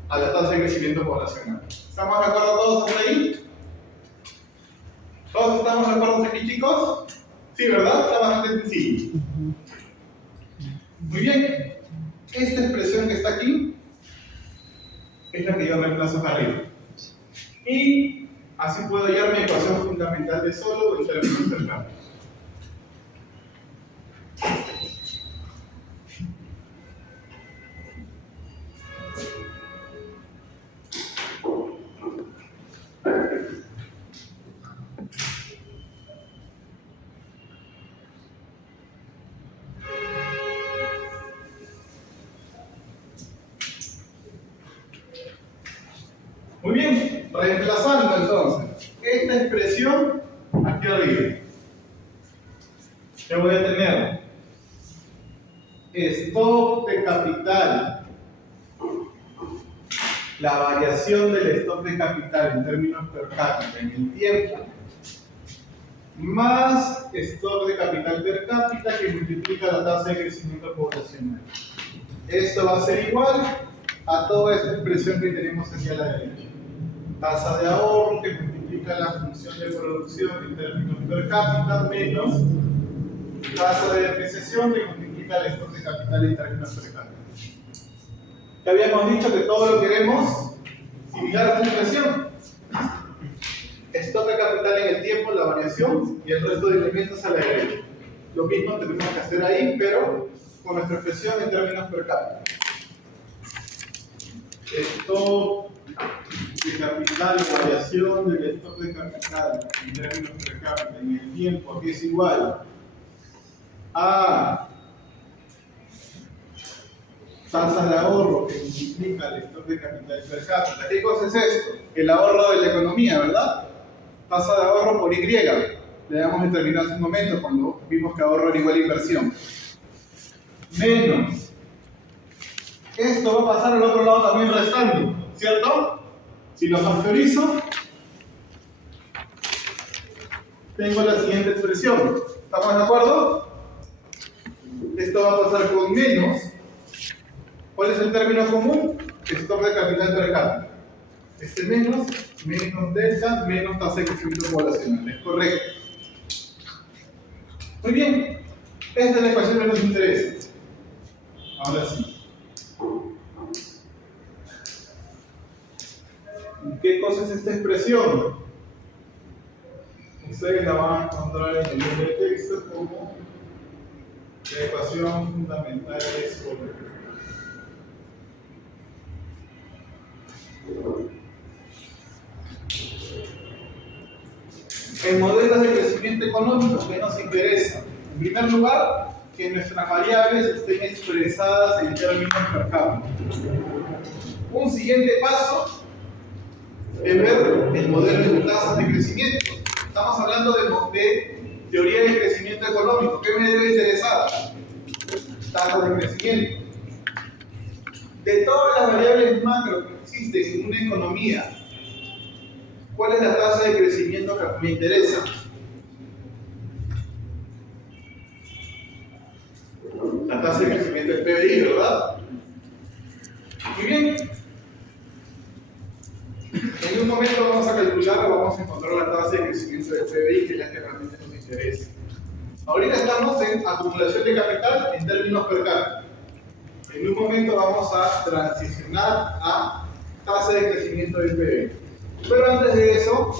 a la tasa de crecimiento poblacional. ¿Estamos de acuerdo todos hasta ahí? ¿Todos estamos de acuerdo hasta aquí, chicos? Sí, ¿verdad? Está bastante sencillo. Muy bien. Esta expresión que está aquí es la que yo reemplazo acá arriba. Y así puedo hallar mi ecuación fundamental de solo en términos cercanos. Muy bien, reemplazando entonces esta expresión aquí arriba. Yo voy a tener stock de capital, la variación del stock de capital en términos per cápita en el tiempo, más stock de capital per cápita que multiplica la tasa de crecimiento poblacional. Esto va a ser igual a toda esta expresión que tenemos aquí a la derecha. Tasa de ahorro que multiplica la función de producción en términos per cápita menos tasa de depreciación que multiplica el stock de capital en términos per cápita. Ya habíamos dicho que todo lo queremos similar a esta expresión. Stock de capital en el tiempo, la variación y el resto de elementos a la derecha. Lo mismo tenemos que hacer ahí, pero con nuestra expresión en términos per cápita. Stock de capital, variación del stock de capital en términos per cápita en el tiempo, que es igual a tasa de ahorro que multiplica el stock de capital per cápita. ¿Qué cosa es esto? El ahorro de la economía, ¿verdad? Tasa de ahorro por Y. Le habíamos determinado hace un momento cuando vimos que ahorro era igual a inversión. Menos. Esto va a pasar al otro lado también restando, ¿cierto? Si lo factorizo, tengo la siguiente expresión. ¿Estamos de acuerdo? Esto va a pasar con menos. ¿Cuál es el término común? Stock de capital per cápita. Este menos delta, menos tasa de crecimiento poblacional. Es correcto. Muy bien. Esta es la ecuación que nos interesa. Ahora sí. ¿Qué cosa es esta expresión? Ustedes la van a encontrar en el libro de texto como la ecuación fundamental de Sólo. En modelos de crecimiento económico, ¿qué nos interesa? En primer lugar, que nuestras variables estén expresadas en términos per cápita. Un siguiente paso es ver el modelo de tasas de crecimiento. Estamos hablando de teoría de crecimiento económico. ¿Qué me debe interesar? Tasas de crecimiento. De todas las variables macro que existen en una economía, ¿cuál es la tasa de crecimiento que me interesa? La tasa de crecimiento del PBI, ¿verdad? Muy bien. En un momento vamos a calcular o vamos a encontrar la tasa de crecimiento del PBI, que es la que realmente nos interesa. Ahorita estamos en acumulación de capital en términos per cápita. En un momento vamos a transicionar a tasa de crecimiento del PBI. Pero antes de eso,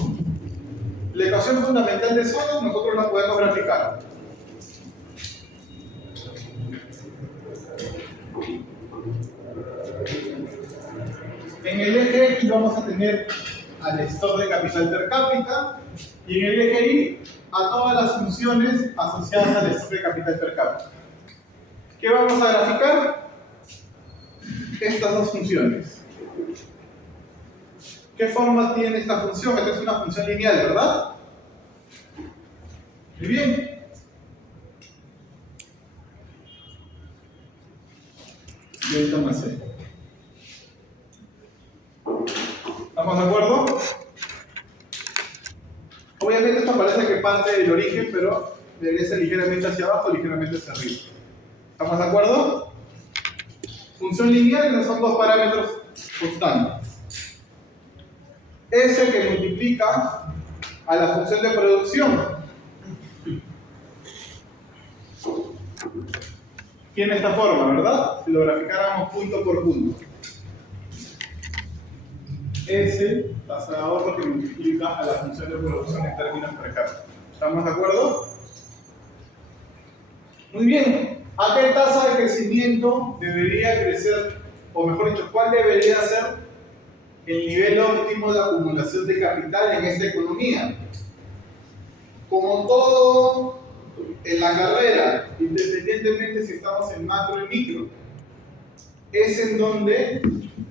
la ecuación fundamental de Sólo nosotros la podemos graficar. En el eje X vamos a tener al stock de capital per cápita y en el eje Y a todas las funciones asociadas al stock de capital per cápita. ¿Qué vamos a graficar? Estas dos funciones. ¿Qué forma tiene esta función? Esta es una función lineal, ¿verdad? Muy bien. Delta más C. ¿Estamos de acuerdo? Obviamente esto parece que parte del origen, pero debería ser ligeramente hacia abajo, ligeramente hacia arriba. ¿Estamos de acuerdo? Función lineal son dos parámetros constantes. S que multiplica a la función de producción. Tiene esta forma, ¿verdad? Si lo graficáramos punto por punto. S, tasa de ahorro que multiplica a la función de producción en términos per cápita. ¿Estamos de acuerdo? Muy bien. ¿A qué tasa de crecimiento debería crecer, o mejor dicho, cuál debería ser el nivel óptimo de acumulación de capital en esta economía? Como todo en la carrera, independientemente si estamos en macro y micro, es en donde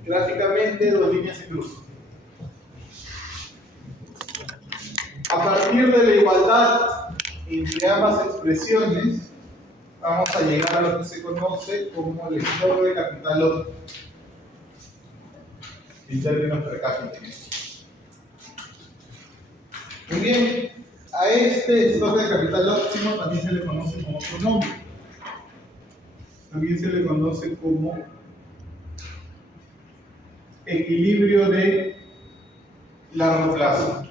gráficamente dos líneas se cruzan. A partir de la igualdad entre ambas expresiones, vamos a llegar a lo que se conoce como el stock de capital óptimo en términos per cápita. Muy bien, a este stock de capital óptimo también se le conoce como otro nombre. También se le conoce como equilibrio de largo plazo.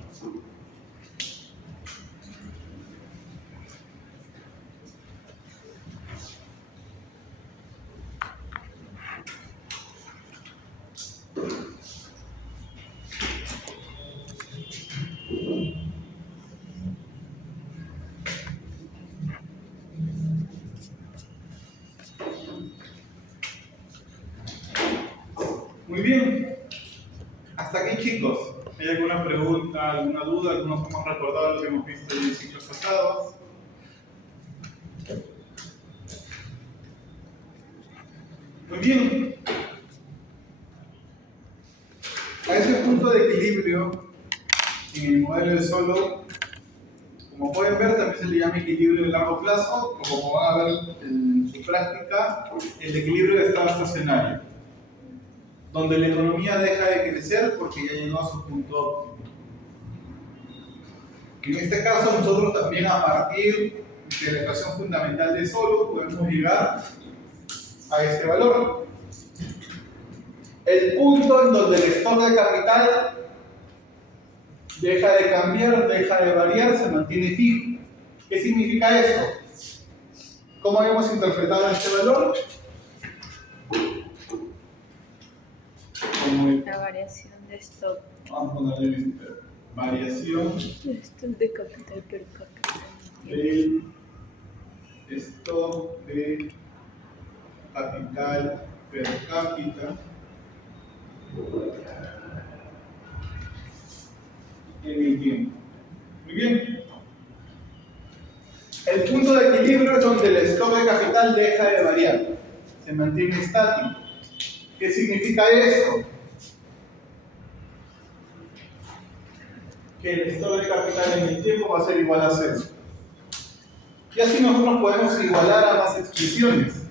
Muy bien. Hasta aquí, chicos. ¿Hay alguna pregunta, alguna duda? Algunos hemos recordado lo que hemos visto en ciclos pasados. Muy bien. A ese punto de equilibrio en el modelo de Sólo, como pueden ver, también se le llama equilibrio de largo plazo, o como van a ver en su práctica, el equilibrio de estado estacionario, donde la economía deja de crecer porque ya llegó a su punto óptimo. En este caso, nosotros también, a partir de la ecuación fundamental de Solow, podemos llegar a este valor. El punto en donde el stock de capital deja de cambiar, deja de variar, se mantiene fijo. ¿Qué significa esto? ¿Cómo hemos interpretado este valor? Como La variación de stock. vamos a ponerle variación Stock de capital per cápita. del stock de capital per cápita en el tiempo. Muy bien. El punto de equilibrio es donde el stock de capital deja de variar, se mantiene estático. ¿Qué significa esto? Que el stock de capital en el tiempo va a ser igual a 0. Y así nosotros podemos igualar ambas expresiones.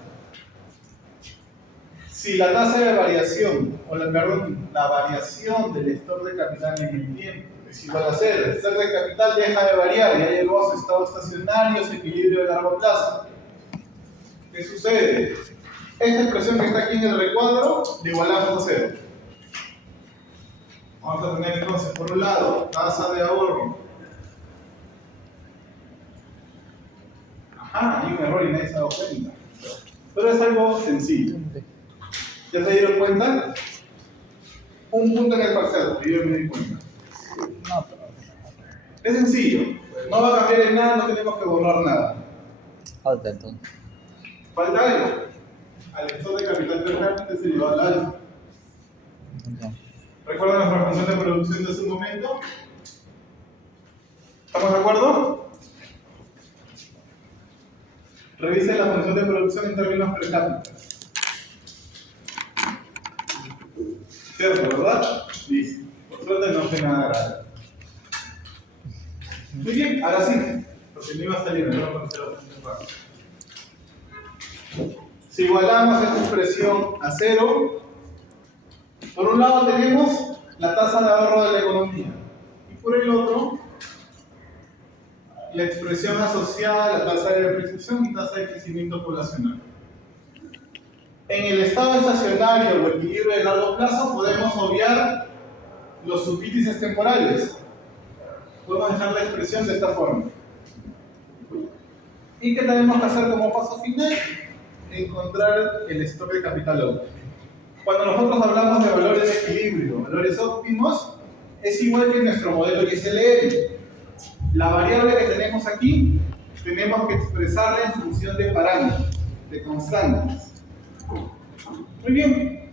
Si la tasa de variación, la variación del stock de capital en el tiempo es igual a 0, el stock de capital deja de variar, ya llegó a su estado estacionario, su equilibrio de largo plazo. ¿Qué sucede? Esta expresión que está aquí en el recuadro, la igualamos a 0. Vamos a tener entonces, por un lado, tasa de ahorro. Ajá, hay un error y nadie se ha dado cuenta. Pero es algo sencillo. ¿Ya se dieron cuenta? Un punto en el parcial, que yo me di cuenta. No, Es sencillo. No va a cambiar en nada, no tenemos que borrar nada. falta entonces. Falta algo. Al stock de capital per cápita se le va al alfa. Ya. ¿Recuerdan nuestra función de producción de hace un momento? ¿Estamos de acuerdo? Revisen la función de producción en términos per cápita. ¿Cierto, verdad? Listo. Por suerte no fue nada grave. Muy bien, ahora sí. Porque no iba a salir, me voy a conocer la función rápida. Si igualamos esta expresión a 0, por un lado tenemos la tasa de ahorro de la economía y por el otro la expresión asociada a la tasa de depreciación y tasa de crecimiento poblacional. En el estado estacionario o equilibrio de largo plazo podemos obviar los subíndices temporales. Podemos dejar la expresión de esta forma. ¿Y qué tenemos que hacer como paso final? Encontrar el stock de capital óptimo. Cuando nosotros hablamos de valores de equilibrio, valores óptimos, es igual que nuestro modelo XLM. La variable que tenemos aquí, tenemos que expresarla en función de parámetros, de constantes. Muy bien.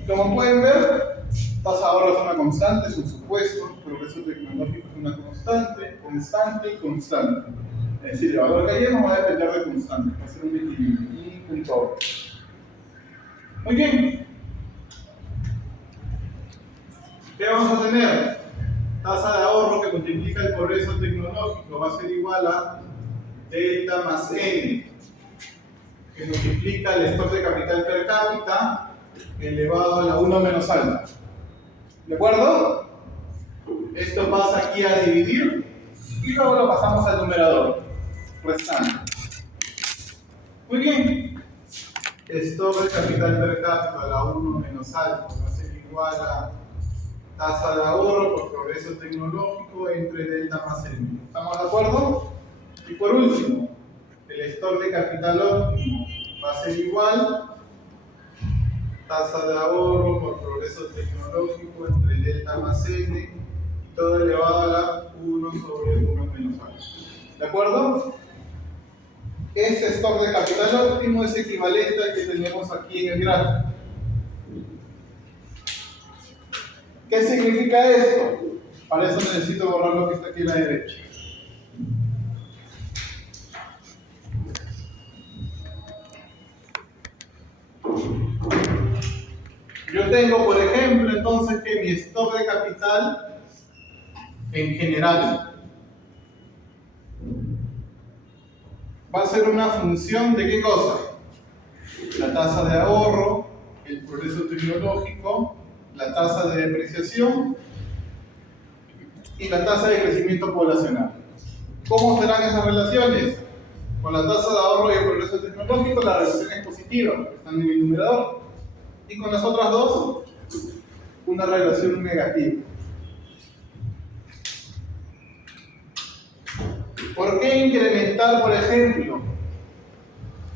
Y como pueden ver, tasa de ahorro es una constante, es un supuesto, progreso tecnológico es una constante, constante y constante. Es decir, el valor que hallemos va a depender de constante, va a ser un equilibrio, un punto. Muy bien. ¿Qué vamos a tener? Tasa de ahorro que multiplica el progreso tecnológico va a ser igual a delta más n, que multiplica el stock de capital per cápita elevado a la 1 menos alfa. ¿De acuerdo? Esto pasa aquí a dividir y luego lo pasamos al numerador, restante. Muy bien. Stock de capital per cápita a la 1 menos alfa va a ser igual a tasa de ahorro por progreso tecnológico entre delta más n. ¿Estamos de acuerdo? Y por último, el stock de capital óptimo va a ser igual tasa de ahorro por progreso tecnológico entre delta más n, todo elevado a la 1 sobre 1 menos alfa. ¿De acuerdo? Ese stock de capital óptimo es equivalente al que tenemos aquí en el gráfico. ¿Qué significa esto? Para eso necesito borrar lo que está aquí a la derecha. Yo tengo, por ejemplo, entonces que mi stock de capital en general va a ser una función de ¿qué cosa? La tasa de ahorro, el progreso tecnológico, la tasa de depreciación y la tasa de crecimiento poblacional. ¿Cómo serán esas relaciones? Con la tasa de ahorro y el progreso tecnológico, la relación es positiva, porque están en el numerador. Y con las otras dos, una relación negativa. ¿Por qué incrementar, por ejemplo?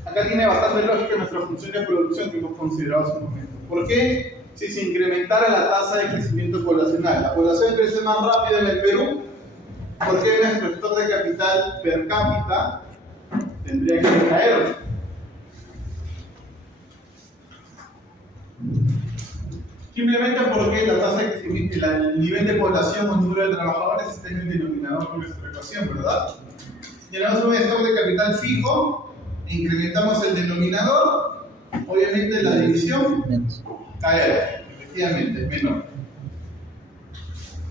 Acá tiene bastante lógica nuestra función de producción que hemos considerado hace un momento. ¿Por qué? Si se incrementara la tasa de crecimiento poblacional. La población crece más rápido en el Perú. ¿Por qué nuestro stock de capital per cápita tendría que caer? Simplemente porque la tasa de crecimiento, el nivel de población o número de trabajadores está en el denominador de nuestra ecuación, ¿verdad? Si tenemos un stock de capital fijo, incrementamos el denominador, obviamente la división cae, efectivamente, es menor.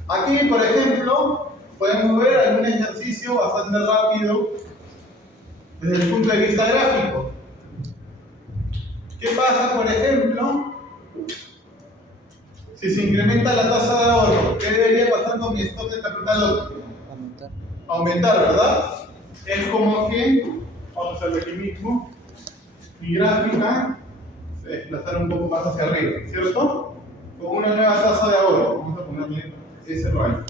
Aquí, por ejemplo, podemos ver algún ejercicio bastante rápido desde el punto de vista gráfico. ¿Qué pasa, por ejemplo, si se incrementa la tasa de ahorro? ¿Qué debería pasar con mi stock de capital óptimo? Aumentar, ¿verdad? Es como que, vamos a ver aquí mismo, mi gráfica se desplazará un poco más hacia arriba, ¿cierto? Con una nueva tasa de ahorro. Vamos a ponerle ese rango.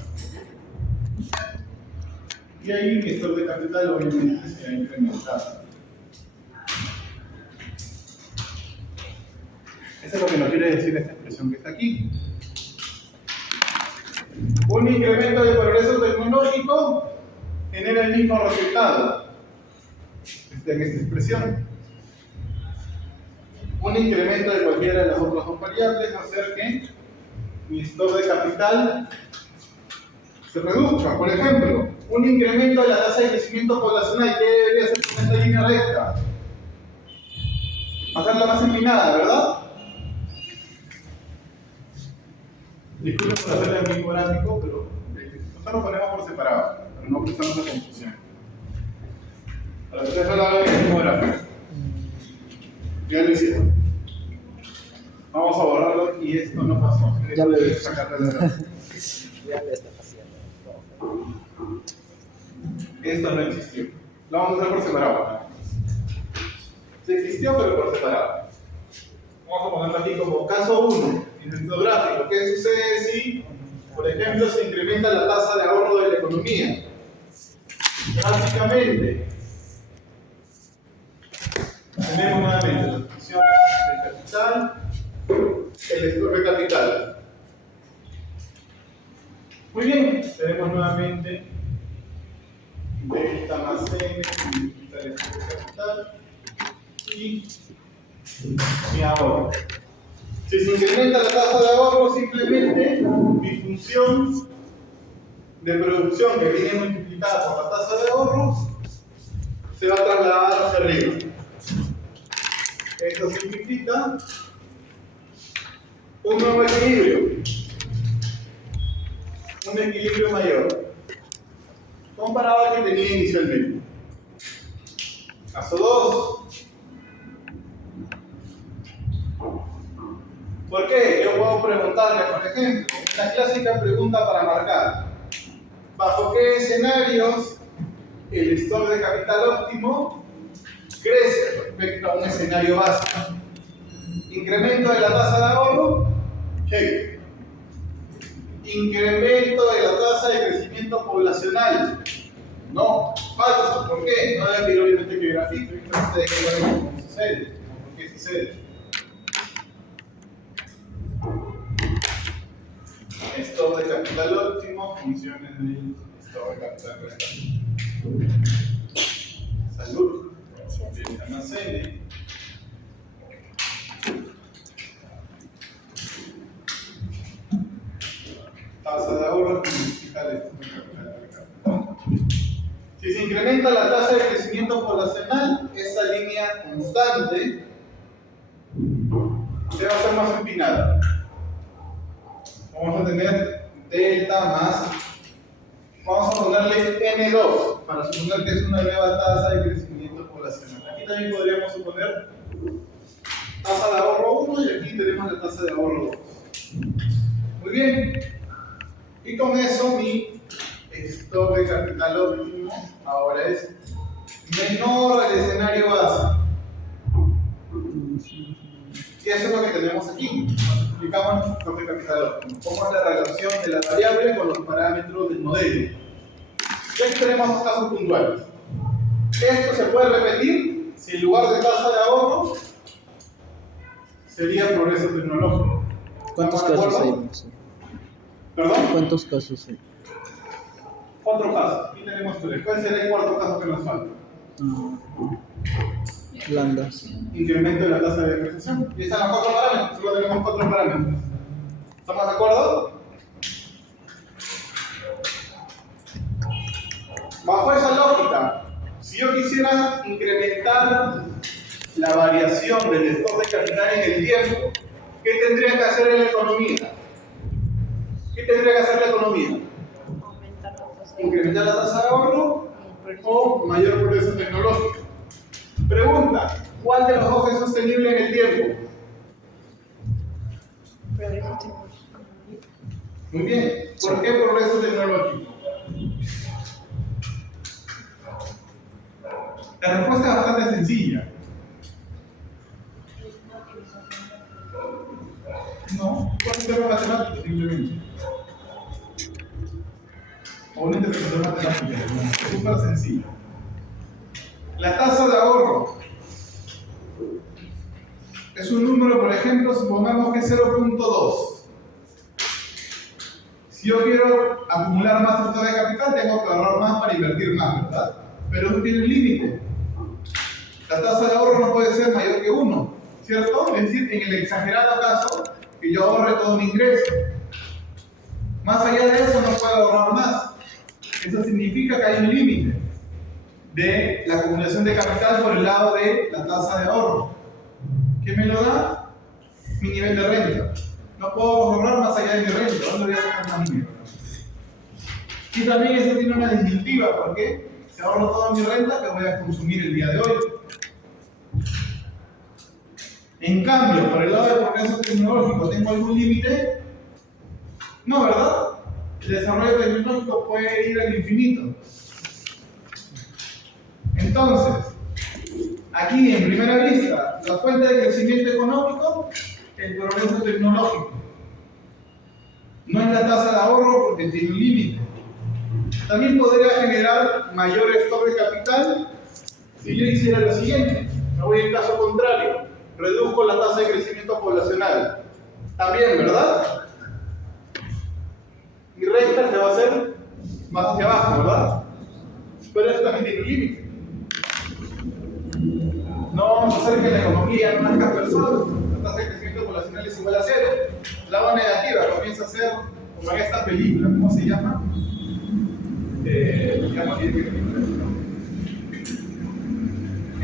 Y ahí mi stock de capital obviamente se va a incrementar. Eso es lo que nos quiere decir esta expresión que está aquí. Un incremento de progreso tecnológico genera el mismo resultado. Está en esta expresión. Un incremento de cualquiera de las otras dos variables va a hacer que mi stock de capital se reduzca. Por ejemplo, un incremento de la tasa de crecimiento poblacional, ¿qué debería hacer con esta línea recta? Hacerla más empinada, ¿verdad? Disculpen por hacer el mismo gráfico, pero nosotros lo ponemos por separado, pero no prestamos la confusión. Para que ustedes no lo hagan en el mismo gráfico. Ya lo hicieron. Vamos a borrarlo y esto no pasó. Ya lo hice. Sacarlo de la gráfica. Ya le está haciendo. Esto no existió. Lo vamos a hacer por separado. Se existió, pero por separado. Vamos a ponerlo aquí como caso 1, en nuestro gráfico. ¿Qué sucede si, por ejemplo, se incrementa la tasa de ahorro de la economía? Básicamente, tenemos nuevamente las funciones de capital, el stock de capital. Muy bien, tenemos nuevamente delta más n, significa el stock de capital, y mi ahorro. Si se incrementa la tasa de ahorro, simplemente mi función de producción que viene multiplicada por la tasa de ahorro se va a trasladar hacia arriba. Esto significa un nuevo equilibrio, un equilibrio mayor comparado al que tenía inicialmente. Caso 2. ¿Por qué? Yo puedo preguntarle, por ejemplo, una clásica pregunta para marcar. ¿Bajo qué escenarios el stock de capital óptimo crece respecto a un escenario básico? Incremento de la tasa de ahorro, check. Incremento de la tasa de crecimiento poblacional, no, falso. ¿Por qué? No debe pedir obviamente que grafique, simplemente de que cómo sucede, por qué sucede. Stock de capital óptimo, funciones del stock de capital restante. Salud, almacene. Tasa de ahorro significa el stock de capital. Si se incrementa la tasa de crecimiento poblacional, esa línea constante se va a hacer más empinada. Vamos a tener delta más, vamos a ponerle N2 para suponer que es una nueva tasa de crecimiento poblacional. Aquí también podríamos suponer tasa de ahorro 1 y aquí tenemos la tasa de ahorro 2. Muy bien, y con eso mi stock de capital óptimo ahora es menor al escenario base. Y eso es lo que tenemos aquí. Explicamos el stock de capital. Cómo es la relación de la variable con los parámetros del modelo. Y aquí tenemos dos casos puntuales. Esto se puede repetir si en lugar de tasa de ahorro sería progreso tecnológico. ¿Cuántos ¿Estamos de casos hay? acuerdo? Sí. ¿Perdón? ¿Cuántos casos hay? 4 casos. Aquí tenemos 3. ¿Cuál será el cuarto caso que nos falta? Blandas. Incremento de la tasa de depreciación. Y están los 4 parámetros. Solo tenemos 4 parámetros. ¿Estamos de acuerdo? Bajo esa lógica, si yo quisiera incrementar la variación del stock de capital en el tiempo, ¿qué tendría que hacer en la economía? ¿Qué tendría que hacer la economía? Aumentar la tasa Incrementar la tasa de ahorro de o mayor progreso tecnológico. Pregunta, ¿cuál de los dos es sostenible en el tiempo? progreso tecnológico. Muy bien, ¿por qué progreso tecnológico? La respuesta es bastante sencilla. No, puede ser un matemático simplemente. O una interpretación matemática. Es súper sencillo. La tasa de ahorro es un número, por ejemplo, supongamos que es 0.2. Si yo quiero acumular más stock de capital, tengo que ahorrar más para invertir más, ¿verdad? Pero eso tiene un límite. La tasa de ahorro no puede ser mayor que 1, ¿cierto? Es decir, en el exagerado caso, que yo ahorre todo mi ingreso. Más allá de eso, no puedo ahorrar más. Eso significa que hay un límite de la acumulación de capital por el lado de la tasa de ahorro. ¿Qué me lo da? Mi nivel de renta. No puedo ahorrar más allá de mi renta. ¿Dónde voy a sacar más dinero? Y también eso tiene una disyuntiva, porque si ahorro toda mi renta, que voy a consumir el día de hoy. En cambio, por el lado del progreso tecnológico, ¿tengo algún límite? No, ¿verdad? El desarrollo tecnológico puede ir al infinito. Entonces, aquí en primera vista, la fuente de crecimiento económico, el progreso tecnológico. No es la tasa de ahorro porque tiene un límite. También podría generar mayor stock de capital si yo hiciera lo siguiente. Me voy al caso contrario. Reduzco la tasa de crecimiento poblacional. También, ¿verdad? Mi renta se va a hacer más hacia abajo, ¿verdad? Pero eso también tiene un límite. No vamos a hacer que la economía no nazca personas. La tasa de crecimiento poblacional es igual a 0. La lado negativa comienza a ser como en esta película, ¿cómo se llama? En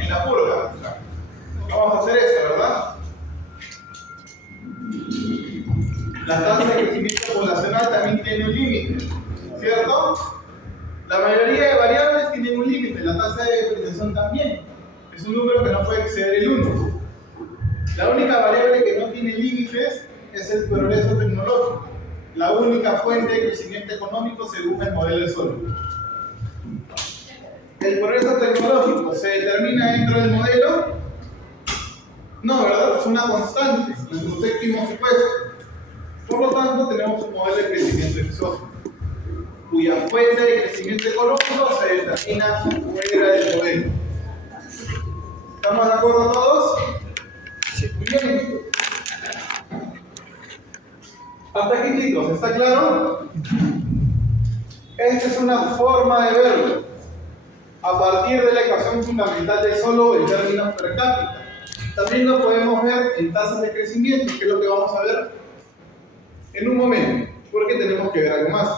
la purga. No vamos a hacer eso, ¿verdad? La tasa de crecimiento poblacional también tiene un límite, ¿cierto? La mayoría de variables tienen un límite, la tasa de depreciación también. Es un número que no puede exceder el 1. La única variable que no tiene límites es el progreso tecnológico, la única fuente de crecimiento económico según el modelo de Solomon. ¿El progreso tecnológico se determina dentro del modelo? No, ¿verdad? Es una constante, nuestro séptimo supuesto. Por lo tanto, tenemos un modelo de crecimiento exógeno, cuya fuente de crecimiento económico se determina fuera del modelo. ¿Estamos de acuerdo todos? Sí. Muy bien. Hasta aquí, chicos, ¿está claro? Esta es una forma de verlo. A partir de la ecuación fundamental de Solow en términos per cápita. También lo podemos ver en tasas de crecimiento, que es lo que vamos a ver en un momento, porque tenemos que ver algo más.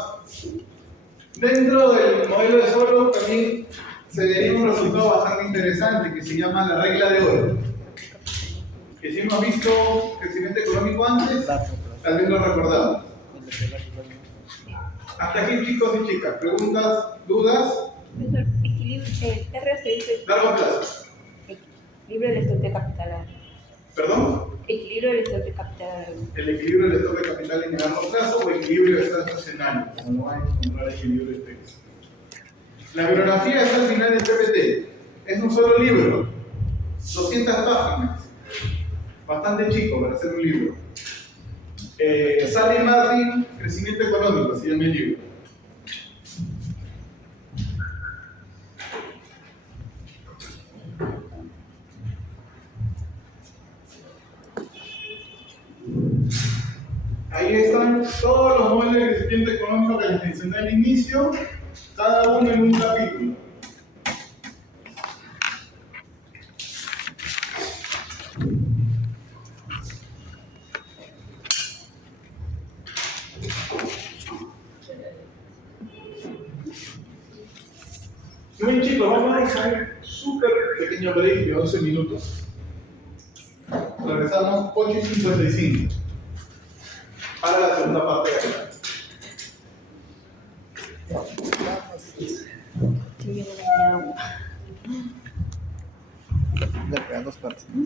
Dentro del modelo de Solow también se deriva un resultado bastante interesante que se llama la regla de oro. Que si hemos visto crecimiento económico antes, tal vez lo recordamos. Hasta aquí, chicos y chicas, preguntas, dudas. El R se dice Largo plazo. equilibrio del stock de capital. ¿Perdón? Equilibrio del stock de capital. El equilibrio del stock de capital en el largo plazo o equilibrio de estado estacionario. No hay que encontrar equilibrio de precios. La bibliografía está al final del PPT. Es un solo libro, 200 páginas, bastante chico para hacer un libro. Sally Martin, Crecimiento Económico, se llama el libro. Ahí están todos los modelos de crecimiento económico que les mencioné al inicio, cada uno en un capítulo. Muy bien, chicos, vamos a dejar súper pequeño break de 11 minutos. Regresamos 8:55 para la segunda parte de la clase. Sí, viene mi agua. De acá, dos partes, ¿no?